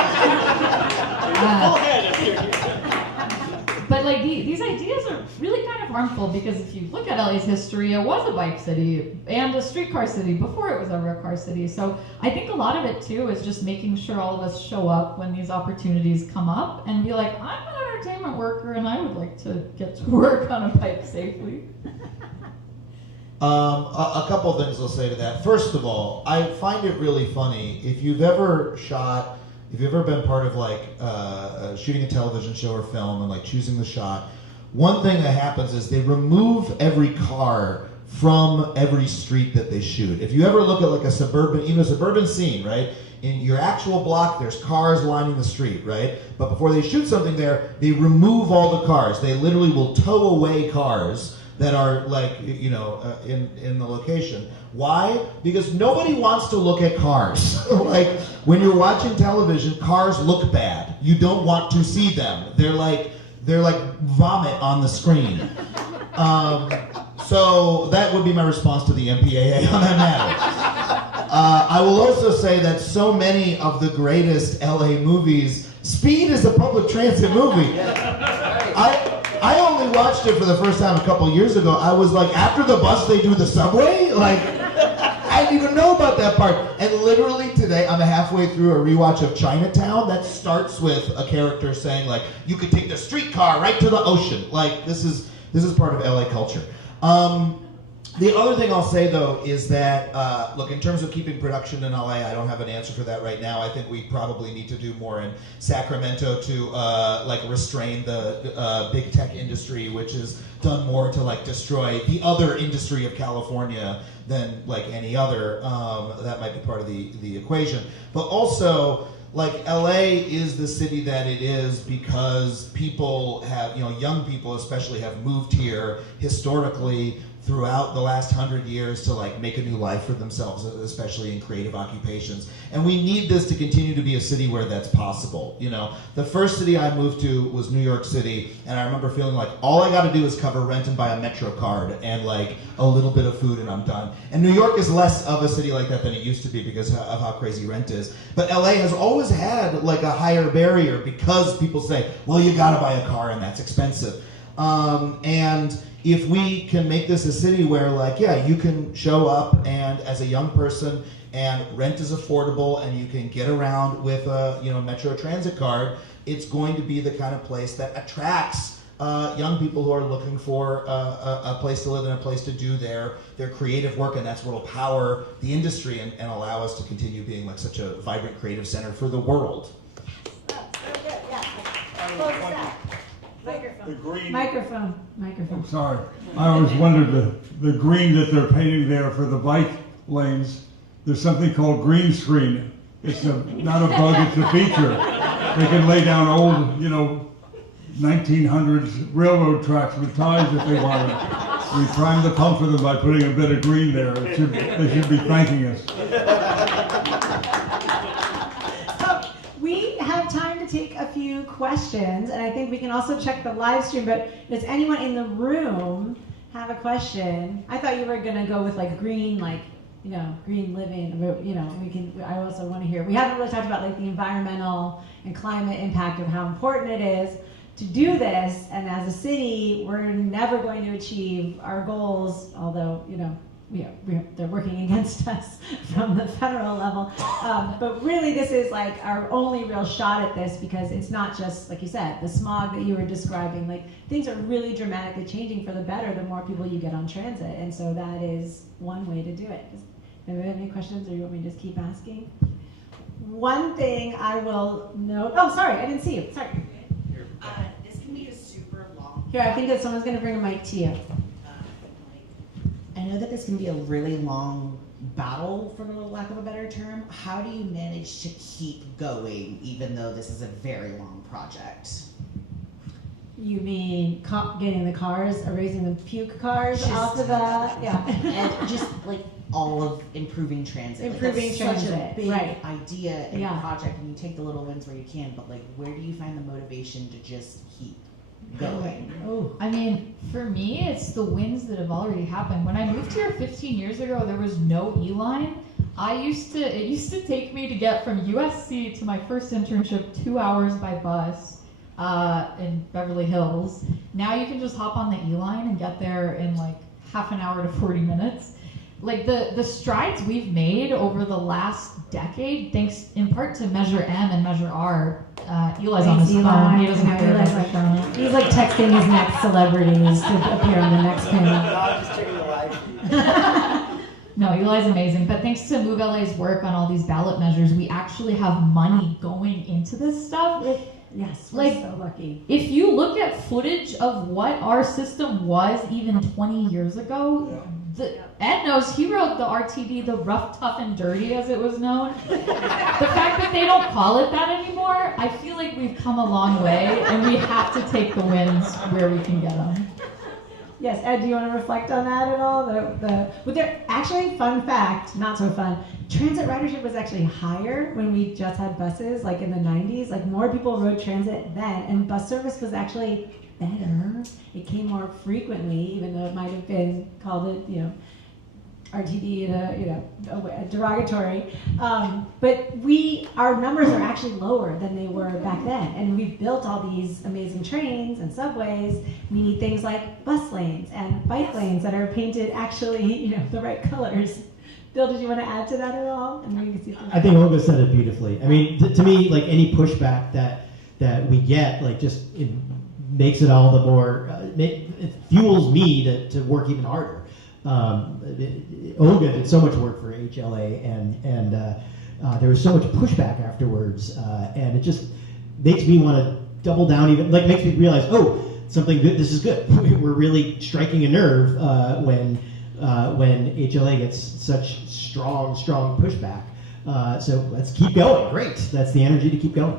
But like these ideas are really kind of harmful because if you look at LA's history, it was a bike city and a streetcar city before it was ever a car city. So I think a lot of it too is just making sure all of us show up when these opportunities come up and be like, I'm an entertainment worker and I would like to get to work on a bike safely. A couple of things I'll say to that. First of all, I find it really funny if you've ever been part of like shooting a television show or film and like choosing the shot, one thing that happens is they remove every car from every street that they shoot. If you ever look at like even a suburban scene, right? In your actual block, there's cars lining the street, right? But before they shoot something there, they remove all the cars. They literally will tow away cars that are like, you know, in the location. Why? Because nobody wants to look at cars. Like when you're watching television, cars look bad. You don't want to see them. They're like vomit on the screen. So that would be my response to the MPAA on that matter. I will also say that so many of the greatest LA movies, Speed is a public transit movie. I only watched it for the first time a couple years ago. I was like, after the bus they do the subway? Like, I didn't even know about that part. And literally today, I'm halfway through a rewatch of Chinatown that starts with a character saying like, you could take the streetcar right to the ocean. Like, this is part of LA culture. The other thing I'll say though is that, look, in terms of keeping production in LA, I don't have an answer for that right now. I think we probably need to do more in Sacramento to like restrain the big tech industry, which has done more to like destroy the other industry of California than like any other. That might be part of the equation. But also, like LA is the city that it is because people have, you know, young people especially have moved here historically throughout the last 100 years to like make a new life for themselves, especially in creative occupations. And we need this to continue to be a city where that's possible. You know, the first city I moved to was New York City, and I remember feeling like all I got to do is cover rent and buy a Metro card and like a little bit of food and I'm done. And New York is less of a city like that than it used to be because of how crazy rent is. But LA has always had like a higher barrier because people say, well, you got to buy a car and that's expensive. And if we can make this a city where, like, yeah, you can show up and as a young person, and rent is affordable, and you can get around with a Metro Transit card, it's going to be the kind of place that attracts young people who are looking for a place to live and a place to do their creative work, and that's what will power the industry and allow us to continue being like such a vibrant creative center for the world. The green. Microphone. I'm sorry. I always wondered the green that they're painting there for the bike lanes. There's something called green screen. It's not a bug, it's a feature. They can lay down old, 1900s railroad tracks with ties if they want to. We prime the pump for them by putting a bit of green there. They should be thanking us. We have time to take a few questions, and I think we can also check the live stream, but does anyone in the room have a question? I thought you were going to go with like green, green living, I also want to hear, we haven't really talked about like the environmental and climate impact of how important it is to do this, and as a city, we're never going to achieve our goals, although, they're working against us from the federal level. But really, this is like our only real shot at this, because it's not just, like you said, the smog that you were describing. Like, things are really dramatically changing for the better the more people you get on transit. And so that is one way to do it. Does anybody have any questions, or you want me to just keep asking? One thing I will note, oh, sorry, I didn't see you, sorry. This can be a super long. Here, I think that someone's gonna bring a mic to you. I know that this can be a really long battle, for the lack of a better term. How do you manage to keep going, even though this is a very long project? You mean getting the cars, erasing the puke cars off of the, yeah. And just like all of improving transit. Improving that's transit, such a big right. idea and project, and you take the little wins where you can, but like, where do you find the motivation to just keep going? Oh, I mean, for me, it's the wins that have already happened. When I moved here 15 years ago, there was no E-line. It used to take me to get from USC to my first internship 2 hours by bus in Beverly Hills. Now you can just hop on the E-line and get there in like half an hour to 40 minutes. Like the strides we've made over the last decade, thanks in part to Measure M and Measure R. Eli's on his phone. He doesn't care about the phone. He's like texting his next celebrities to appear on the next panel. No, I'm just checking the live feed. No, Eli's amazing. But thanks to Move LA's work on all these ballot measures, we actually have money going into this stuff. Yes, we're so lucky. If you look at footage of what our system was even 20 years ago, Ed knows, he wrote the RTD, the rough, tough, and dirty, as it was known. The fact that they don't call it that anymore, I feel like we've come a long way, and we have to take the wins where we can get them. Yes, Ed, do you want to reflect on that at all? But there, actually, fun fact, not so fun, transit ridership was actually higher when we just had buses, like in the 90s. Like, more people rode transit then, and bus service was actually better. It came more frequently, even though it might have been called it, RTD, a derogatory. But our numbers are actually lower than they were back then. And we've built all these amazing trains and subways. We need things like bus lanes and bike lanes that are painted actually, the right colors. Bill, did you want to add to that at all? And we can see I think Olga said it beautifully. I mean, to me, like, any pushback that we get, like, just it makes it all the more, it fuels me to work even harder. Olga did so much work for HLA, and there was so much pushback afterwards, and it just makes me want to double down even, like, makes me realize, oh, something good, this is good. We're really striking a nerve when HLA gets such strong pushback. So let's keep going. Great, that's the energy to keep going.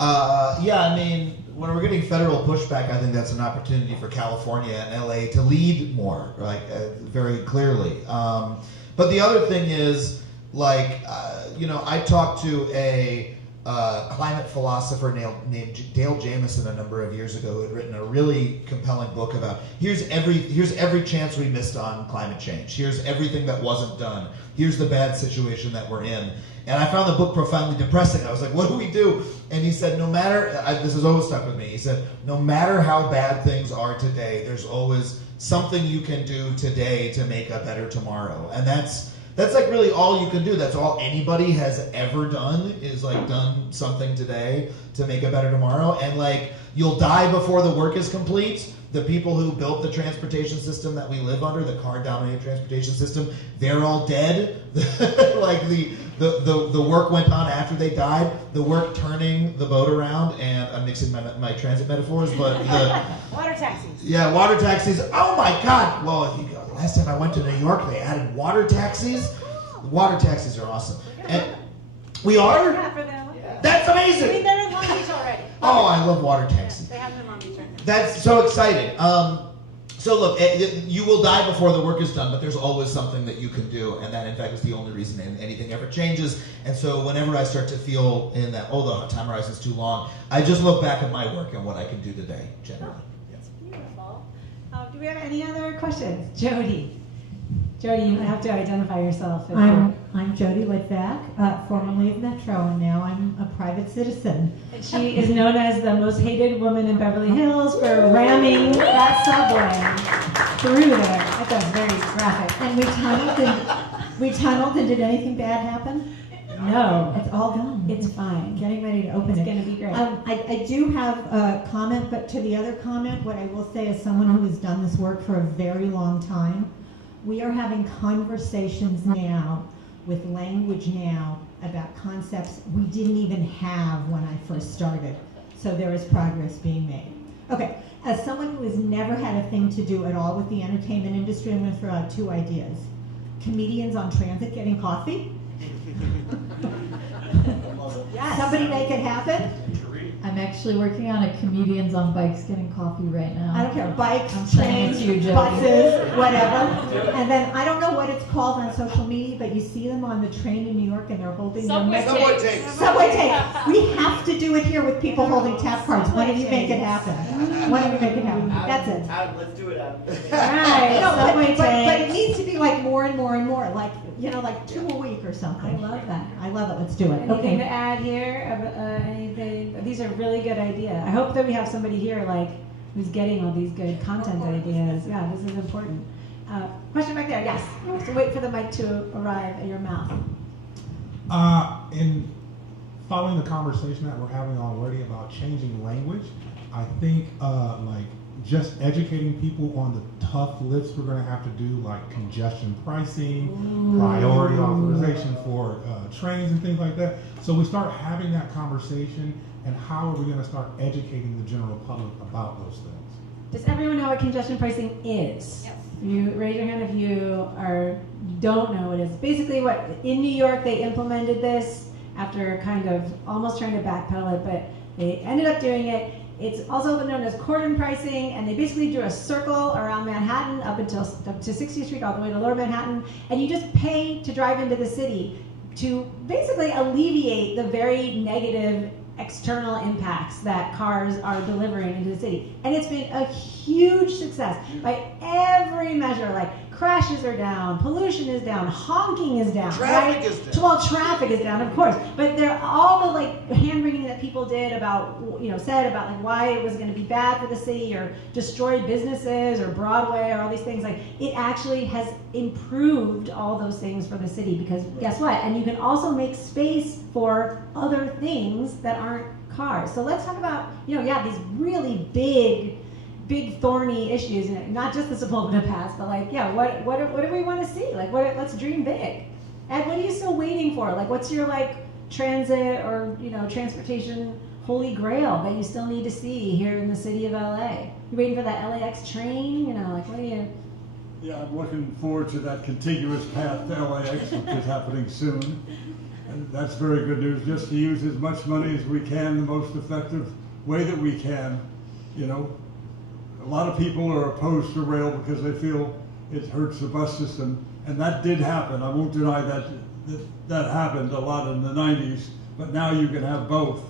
Yeah, I mean, when we're getting federal pushback, I think that's an opportunity for California and LA to lead more, like, very clearly. But the other thing is, like, I talked to a climate philosopher named Dale Jamieson a number of years ago, who had written a really compelling book about here's every chance we missed on climate change. Here's everything that wasn't done. Here's the bad situation that we're in. And I found the book profoundly depressing. I was like, what do we do? And he said, this has always stuck with me. He said, no matter how bad things are today, there's always something you can do today to make a better tomorrow. And that's like really all you can do. That's all anybody has ever done, is like done something today to make a better tomorrow. And like, you'll die before the work is complete. The people who built the transportation system that we live under, the car-dominated transportation system, they're all dead. Like the work went on after they died. The work turning the boat around, and I'm mixing my transit metaphors, but the Water taxis. Yeah, water taxis. Oh my God! Well, last time I went to New York, they added water taxis. Water taxis are awesome. And we are? That's amazing! I mean, they're in Long Beach already. Oh, I love water taxis. They have them in Long Beach right now. That's so exciting. So look, you will die before the work is done, but there's always something that you can do, and that in fact is the only reason anything ever changes. And so whenever I start to feel in that, the time horizon's too long, I just look back at my work and what I can do today, generally. That's beautiful. Do we have any other questions? Jody. Jody, you have to identify yourself. I'm Jody Litvak, formerly of Metro, and now I'm a private citizen. And she is known as the most hated woman in Beverly Hills for ramming that subway through there. That was very graphic. And we tunneled, and did anything bad happen? No. It's all done. It's fine. Getting ready to open It's it. going to be great. I do have a comment, but to the other comment, what I will say as someone who has done this work for a very long time, we are having conversations now with language now about concepts we didn't even have when I first started. So there is progress being made. Okay, as someone who has never had a thing to do at all with the entertainment industry, I'm going to throw out two ideas. Comedians on transit getting coffee. Yes. Somebody make it happen. I'm actually working on a comedians on bikes getting coffee right now. I don't care, bikes, I'm saying trains, it's you, Jody. buses, whatever. And then I don't know what it's called on social media, but you see them on the train in New York and they're holding Subway their tapes. Subway tape. We have to do it here with people holding tap cards. Why don't you make it happen? Why don't you make it happen? That's it. Let's do it, Adam. Right. No, Subway but it tapes. needs to be like more and more and more, like, like 2 a week or something. I love that. I love it. Let's do it. Anything to Okay. add here? Anything? These are really good ideas. I hope that we have somebody here who's getting all these good content ideas. Yeah, this is important. Question back there. Yes. So wait for the mic to arrive at your mouth. In following the conversation that we're having already about changing language, I think just educating people on the tough lifts we're going to have to do, like congestion pricing, priority authorization for trains and things like that. So we start having that conversation, and how are we going to start educating the general public about those things? Does everyone know what congestion pricing is? Yes. You raise your hand if you don't know what it is. Basically, in New York they implemented this after kind of almost trying to backpedal it, but they ended up doing it. It's also known as cordon pricing, and they basically drew a circle around Manhattan up to 60th Street all the way to Lower Manhattan, and you just pay to drive into the city to basically alleviate the very negative external impacts that cars are delivering into the city. And it's been a huge success by every measure. Like, crashes are down, pollution is down, honking is down. Traffic right? is down. Well, traffic is down, of course. But they're all the hand-wringing that people did about, said about why it was going to be bad for the city or destroy businesses or Broadway or all these things. It actually has improved all those things for the city, because guess what? And you can also make space for other things that aren't cars. So let's talk about, these really big thorny issues, and not just the Sepulveda Pass, but what do we want to see? Let's dream big. Ed, what are you still waiting for? What's your transit or transportation holy grail that you still need to see here in the city of LA? You waiting for that LAX train? What are you? Yeah, I'm looking forward to that contiguous path to LAX, which is happening soon. And that's very good news, just to use as much money as we can, the most effective way that we can. A lot of people are opposed to rail because they feel it hurts the bus system, and that did happen. I won't deny that happened a lot in the 90s, but now you can have both.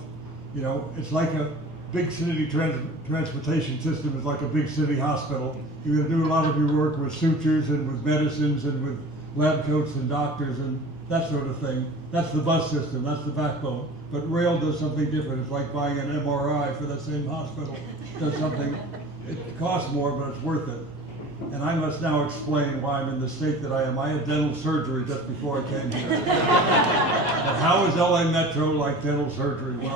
You know, it's like a big city transportation system is like a big city hospital. You're going to do a lot of your work with sutures and with medicines and with lab coats and doctors and that sort of thing. That's the bus system, that's the backbone. But rail does something different. It's like buying an MRI for that same hospital. It does something, it costs more, but it's worth it. And I must now explain why I'm in the state that I am. I had dental surgery just before I came here. But how is LA Metro like dental surgery? Well,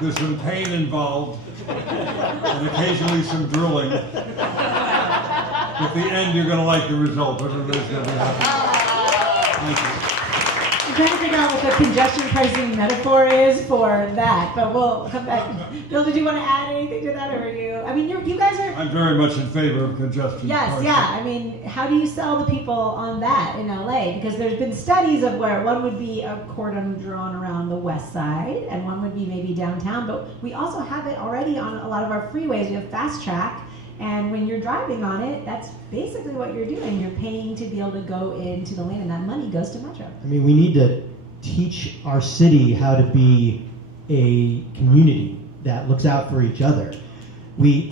there's some pain involved and occasionally some drilling. At the end, you're going to like the result. Everybody's going to be happy. Thank you. I'm trying to figure out what the congestion pricing metaphor is for that, but we'll come back. Bill, did you want to add anything to that, or are you? I mean, you guys are. I'm very much in favor of congestion. Yes, pricing. yeah. I mean, how do you sell the people on that in LA? Because there's been studies of where one would be a cordon drawn around the west side, and one would be maybe downtown. But we also have it already on a lot of our freeways. We have fast track. And when you're driving on it, that's basically what you're doing. You're paying to be able to go into the lane, and that money goes to Metro. I mean, we need to teach our city how to be a community that looks out for each other. The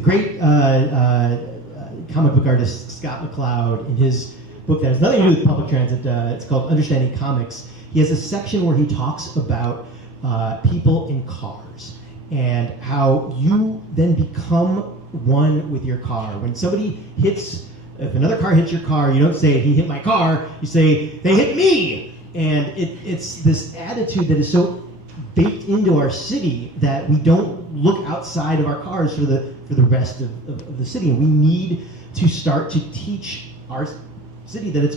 great comic book artist Scott McCloud, in his book that has nothing to do with public transit, it's called Understanding Comics, he has a section where he talks about people in cars and how you then become one with your car. When somebody if another car hits your car, you don't say, he hit my car, you say, they hit me. And it's this attitude that is so baked into our city that we don't look outside of our cars for the rest of the city. And we need to start to teach our city that it's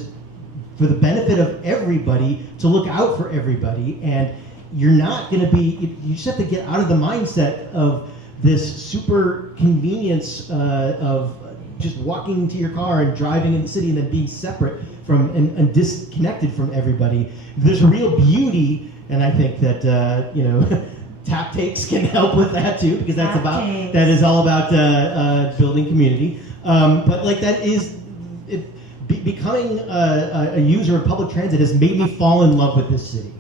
for the benefit of everybody to look out for everybody. And you're not going to be, you just have to get out of the mindset of this super convenience of just walking to your car and driving in the city and then being separate from and disconnected from everybody. There's a real beauty, and I think that tap takes can help with that too, because that is all about building community. But like that is becoming a user of public transit has made me fall in love with this city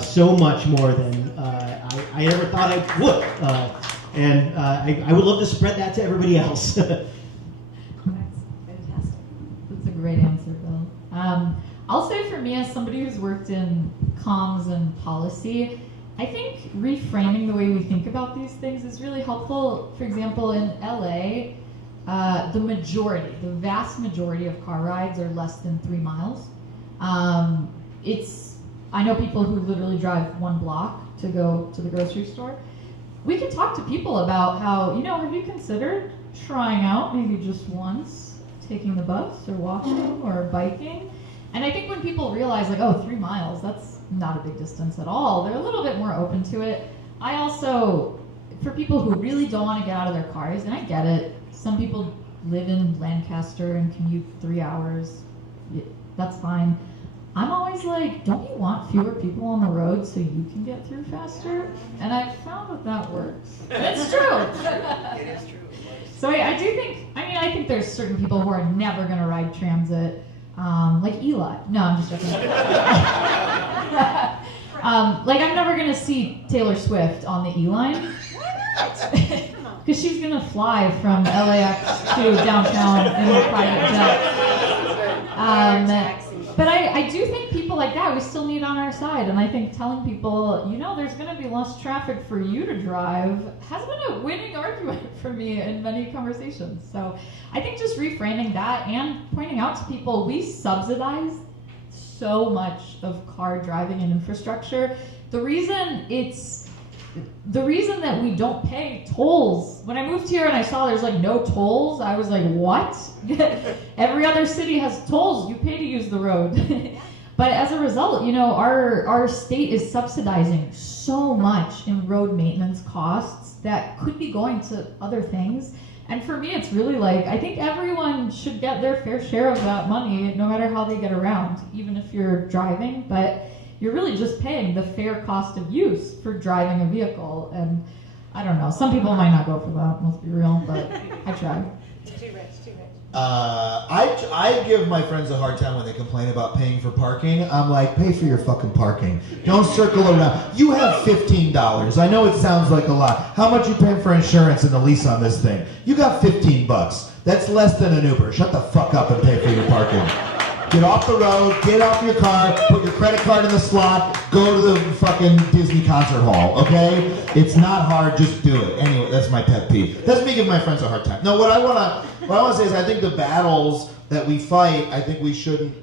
so much more than I ever thought I would. And I would love to spread that to everybody else. That's fantastic. That's a great answer, Bill. I'll say for me, as somebody who's worked in comms and policy, I think reframing the way we think about these things is really helpful. For example, in LA, the vast majority of car rides are less than 3 miles. I know people who literally drive 1 block to go to the grocery store. We can talk to people about how, have you considered trying out maybe just once, taking the bus or walking or biking? And I think when people realize 3 miles, that's not a big distance at all, they're a little bit more open to it. I also, for people who really don't want to get out of their cars, and I get it, some people live in Lancaster and commute 3 hours, that's fine. I'm always like, don't you want fewer people on the road so you can get through faster? And I've found that works. It's true. It is true. So I do think, I think there's certain people who are never going to ride transit, like Eli. No, I'm just joking. I'm never going to see Taylor Swift on the E-line. Because she's going to fly from LAX to downtown in a private jet. But I do think people like that, we still need on our side. And I think telling people, there's going to be less traffic for you to drive has been a winning argument for me in many conversations. So I think just reframing that and pointing out to people, we subsidize so much of car driving and infrastructure. The reason that we don't pay tolls, when I moved here and I saw there's no tolls, I was like, what? Every other city has tolls, you pay to use the road. But as a result, our state is subsidizing so much in road maintenance costs that could be going to other things. And for me, it's really I think everyone should get their fair share of that money, no matter how they get around, even if you're driving. But you're really just paying the fair cost of use for driving a vehicle. And I don't know, some people might not go for that, let's be real, but I try. Too rich. I give my friends a hard time when they complain about paying for parking. I'm like, pay for your fucking parking. Don't circle around. You have $15. I know it sounds like a lot. How much you paying for insurance and the lease on this thing? You got $15. That's less than an Uber. Shut the fuck up and pay for your parking. Get off the road, get off your car, put your credit card in the slot, go to the fucking Disney concert hall, okay? It's not hard, just do it. Anyway, that's my pet peeve. That's me giving my friends a hard time. No, what I wanna say is I think the battles that we fight, I think we shouldn't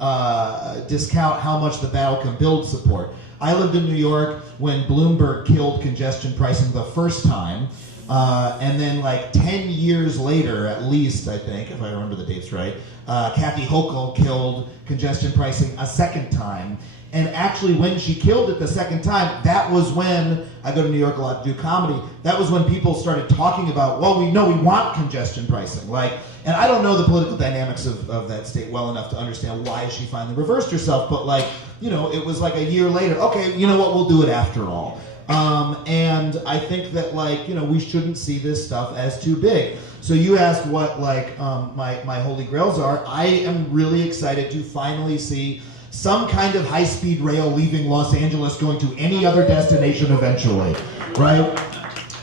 discount how much the battle can build support. I lived in New York when Bloomberg killed congestion pricing the first time. And then like 10 years later, at least, I think, if I remember the dates right, Kathy Hochul killed congestion pricing a second time. And actually when she killed it the second time, that was when, I go to New York a lot to do comedy, that was when people started talking about, well, we know we want congestion pricing. Like, and I don't know the political dynamics of that state well enough to understand why she finally reversed herself, but like, you know, it was like a year later, okay, you know what, we'll do it after all. And I think that, like, you know, we shouldn't see this stuff as too big. So you asked what, like, my holy grails are. I am really excited to finally see some kind of high-speed rail leaving Los Angeles going to any other destination eventually, right?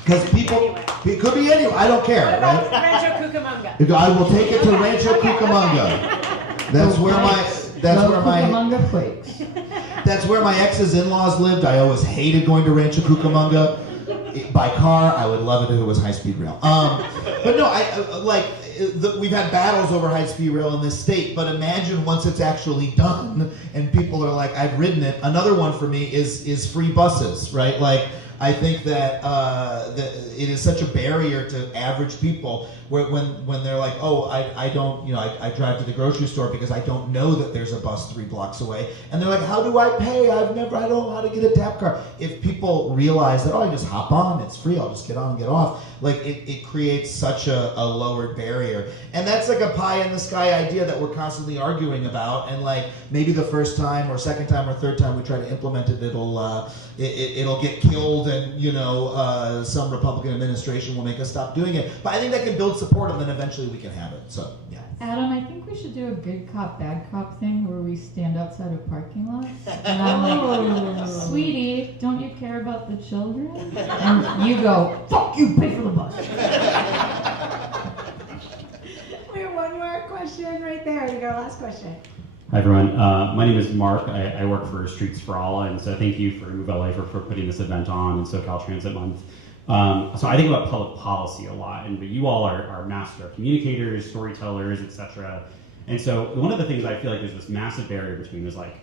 Because people, it could be anywhere, I don't care, right? Rancho Cucamonga. I will take it to Rancho Cucamonga. That's where Cucamonga quakes. That's where my ex's in-laws lived. I always hated going to Rancho Cucamonga. By car, I would love it if it was high-speed rail. But no, we've had battles over high-speed rail in this state, but imagine once it's actually done and people are like, I've ridden it. Another one for me is free buses, right? Like, I think that it is such a barrier to average people when they're like, oh, I don't, you know, I drive to the grocery store because I don't know that there's a bus 3 blocks away. And they're like, how do I pay? I don't know how to get a tap card. If people realize that, oh, I just hop on, it's free, I'll just get on and get off. Like, it creates such a lowered barrier. And that's like a pie in the sky idea that we're constantly arguing about. And like, maybe the first time or second time or third time we try to implement it, it'll get killed and, you know, some Republican administration will make us stop doing it. But I think that can build support and then eventually we can have it. So, yeah. Adam, I think we should do a good cop, bad cop thing where we stand outside of parking lots. And I'm like, sweetie, don't you care about the children? And you go, fuck you, pay for the bus. We have one more question right there. We got our last question. Hi everyone, my name is Mark. I work for Streets for All, and so thank you for Move LA for putting this event on in SoCal Transit Month. So I think about public policy a lot, and you all are master communicators, storytellers, etc. And so one of the things I feel like there's this massive barrier between is like,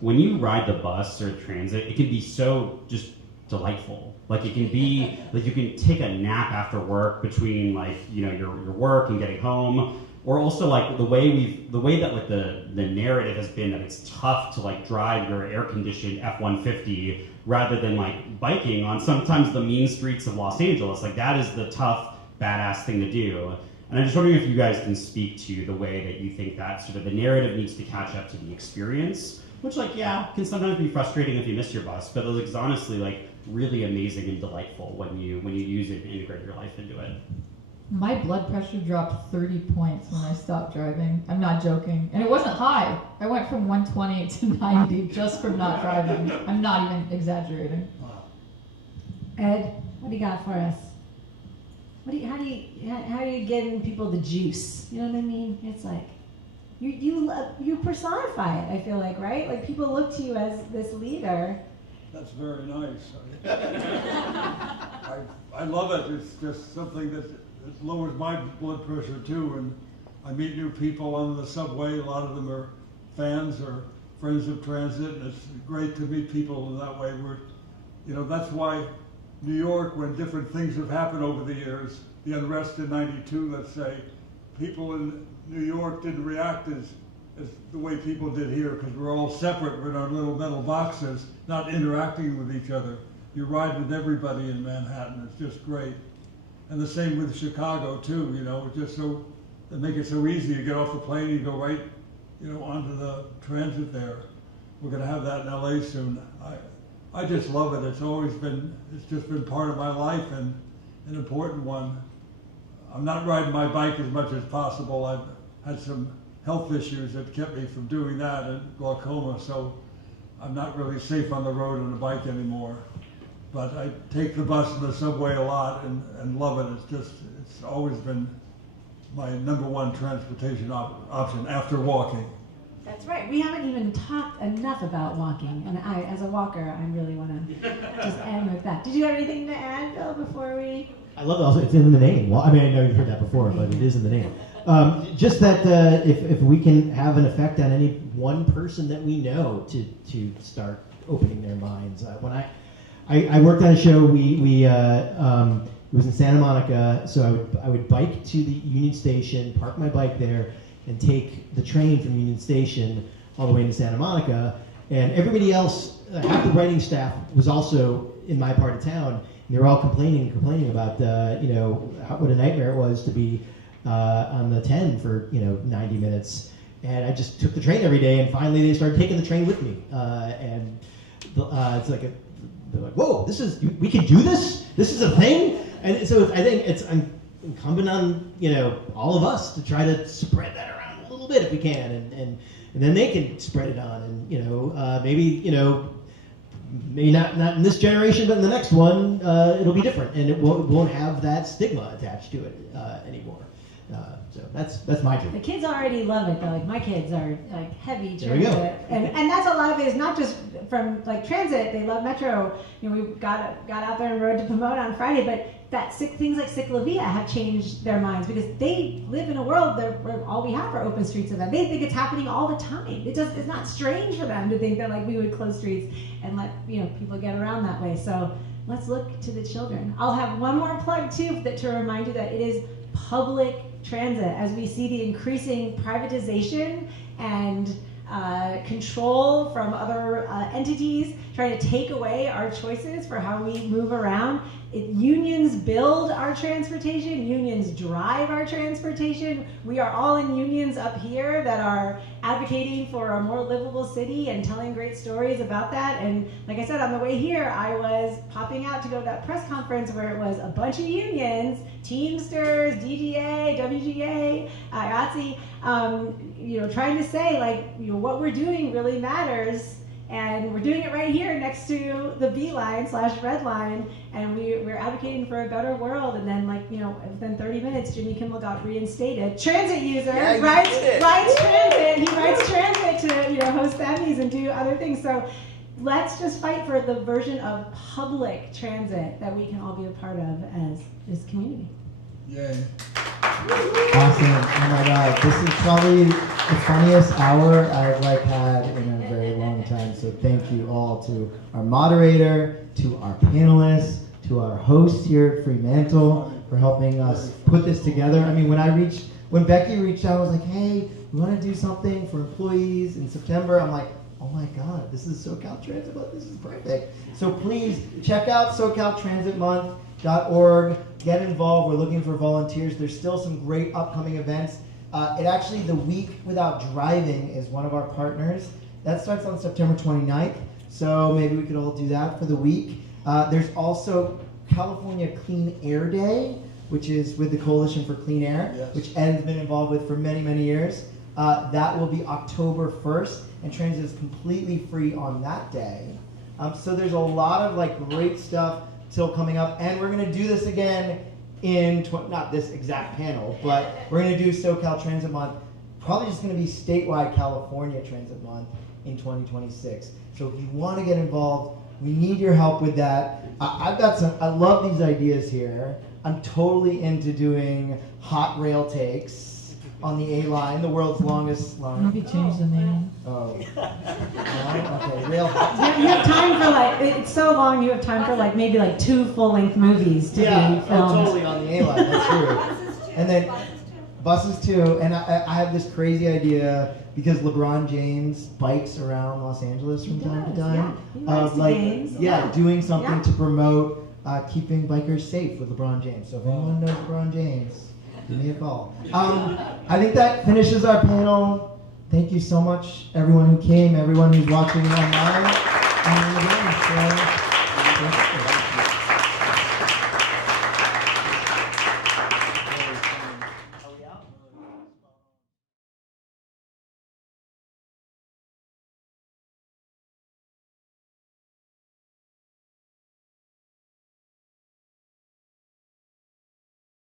when you ride the bus or the transit, it can be so just delightful. Like it can be, like you can take a nap after work between like, you know, your work and getting home. Or also like the way that like the narrative has been that it's tough to like drive your air-conditioned F-150 rather than like biking on sometimes the mean streets of Los Angeles. Like that is the tough, badass thing to do. And I'm just wondering if you guys can speak to the way that you think that sort of the narrative needs to catch up to the experience, which like, yeah, can sometimes be frustrating if you miss your bus, but it's honestly like really amazing and delightful when you use it and integrate your life into it. My blood pressure dropped 30 points when I stopped driving. I'm not joking. And it wasn't high. I went from 120 to 90 just from not driving. I'm not even exaggerating. Ed, what do you got for us? How do you get in people the juice? You know what I mean? It's like you personify it. I feel like, right? Like people look to you as this leader. That's very nice. I love it. It's just something that it lowers my blood pressure too, and I meet new people on the subway. A lot of them are fans or friends of transit, and it's great to meet people in that way. That's why New York, when different things have happened over the years, the unrest in '92, let's say, people in New York didn't react as the way people did here, because we're all separate. We're in our little metal boxes, not interacting with each other. You ride with everybody in Manhattan. It's just great. And the same with Chicago too, it's just so, they make it so easy. You get off the plane, you go right, onto the transit there. We're gonna have that in LA soon. I just love it. It's just been part of my life and an important one. I'm not riding my bike as much as possible. I've had some health issues that kept me from doing that, and glaucoma, so I'm not really safe on the road on a bike anymore. But I take the bus and the subway a lot and love it. It's always been my #1 transportation option after walking. That's right. We haven't even talked enough about walking, and I, as a walker, I really want to just end with that. Did you have anything to add, Bill, before we? I love it. Also, it's in the name. Well, I mean, I know you've heard that before, but it is in the name. Just that if we can have an effect on any one person that we know to start opening their minds. When I worked on a show, it was in Santa Monica, so I would bike to the Union Station, park my bike there, and take the train from Union Station all the way into Santa Monica. And everybody else, half the writing staff was also in my part of town. And they were all complaining about what a nightmare it was to be on the 10 for 90 minutes. And I just took the train every day, and finally they started taking the train with me. It's like they're like, whoa, we can do this? This is a thing? And so I think it's incumbent on all of us to try to spread that around a little bit if we can, and then they can spread it on, and maybe not in this generation, but in the next one it'll be different, and it won't have that stigma attached to it anymore. So that's my dream. The kids already love it though. Like my kids are like heavy There we transit, go. and that's a lot of it is not just from like transit. They love metro. We got out there and rode to Pomona on Friday, but things like Ciclavia have changed their minds because they live in a world where all we have are open streets events. They think it's happening all the time. It's not strange for them to think that like we would close streets and let people get around that way. So let's look to the children. I'll have one more plug too to remind you that it is public transit as we see the increasing privatization and control from other entities trying to take away our choices for how we move around. Unions build our transportation, unions drive our transportation. We are all in unions up here that are advocating for a more livable city and telling great stories about that. And like I said, on the way here, I was popping out to go to that press conference where it was a bunch of unions, Teamsters, DGA, WGA, IATSE, trying to say what we're doing really matters. And we're doing it right here next to the B line/red line, and we're advocating for a better world. And then, within 30 minutes, Jimmy Kimmel got reinstated. Transit user, rides transit. He rides transit to host Emmys and do other things. So let's just fight for the version of public transit that we can all be a part of as this community. Yay. Awesome. Oh my God. This is probably the funniest hour I've had in a very long time. So thank you all to our moderator, to our panelists, to our hosts here at Fremantle for helping us put this together. I mean, when Becky reached out, I was like, hey, we want to do something for employees in September. I'm like, oh my God, this is SoCal Transit Month. This is perfect. So please check out SoCalTransitMonth.org. Get involved. We're looking for volunteers. There's still some great upcoming events. The Week Without Driving is one of our partners. That starts on September 29th. So maybe we could all do that for the week. There's also California Clean Air Day, which is with the Coalition for Clean Air, which Ed's been involved with for many, many years. That will be October 1st, and transit is completely free on that day. So there's a lot of great stuff still coming up, and we're going to do this again in not this exact panel, but we're going to do SoCal Transit Month. Probably just going to be statewide California Transit Month in 2026. So if you want to get involved, we need your help with that. I love these ideas here. I'm totally into doing hot rail takes on the A line, the world's longest line. Maybe change the name. Oh. Okay, rail. You have time for it's so long. You have time for maybe 2 full-length movies to be filmed. Totally on the A line. That's true. And then buses too. And I have this crazy idea because LeBron James bikes around Los Angeles from time to time. Doing something to promote keeping bikers safe with LeBron James. So if anyone knows LeBron James, give me a call. I think that finishes our panel. Thank you so much, everyone who came, everyone who's watching online.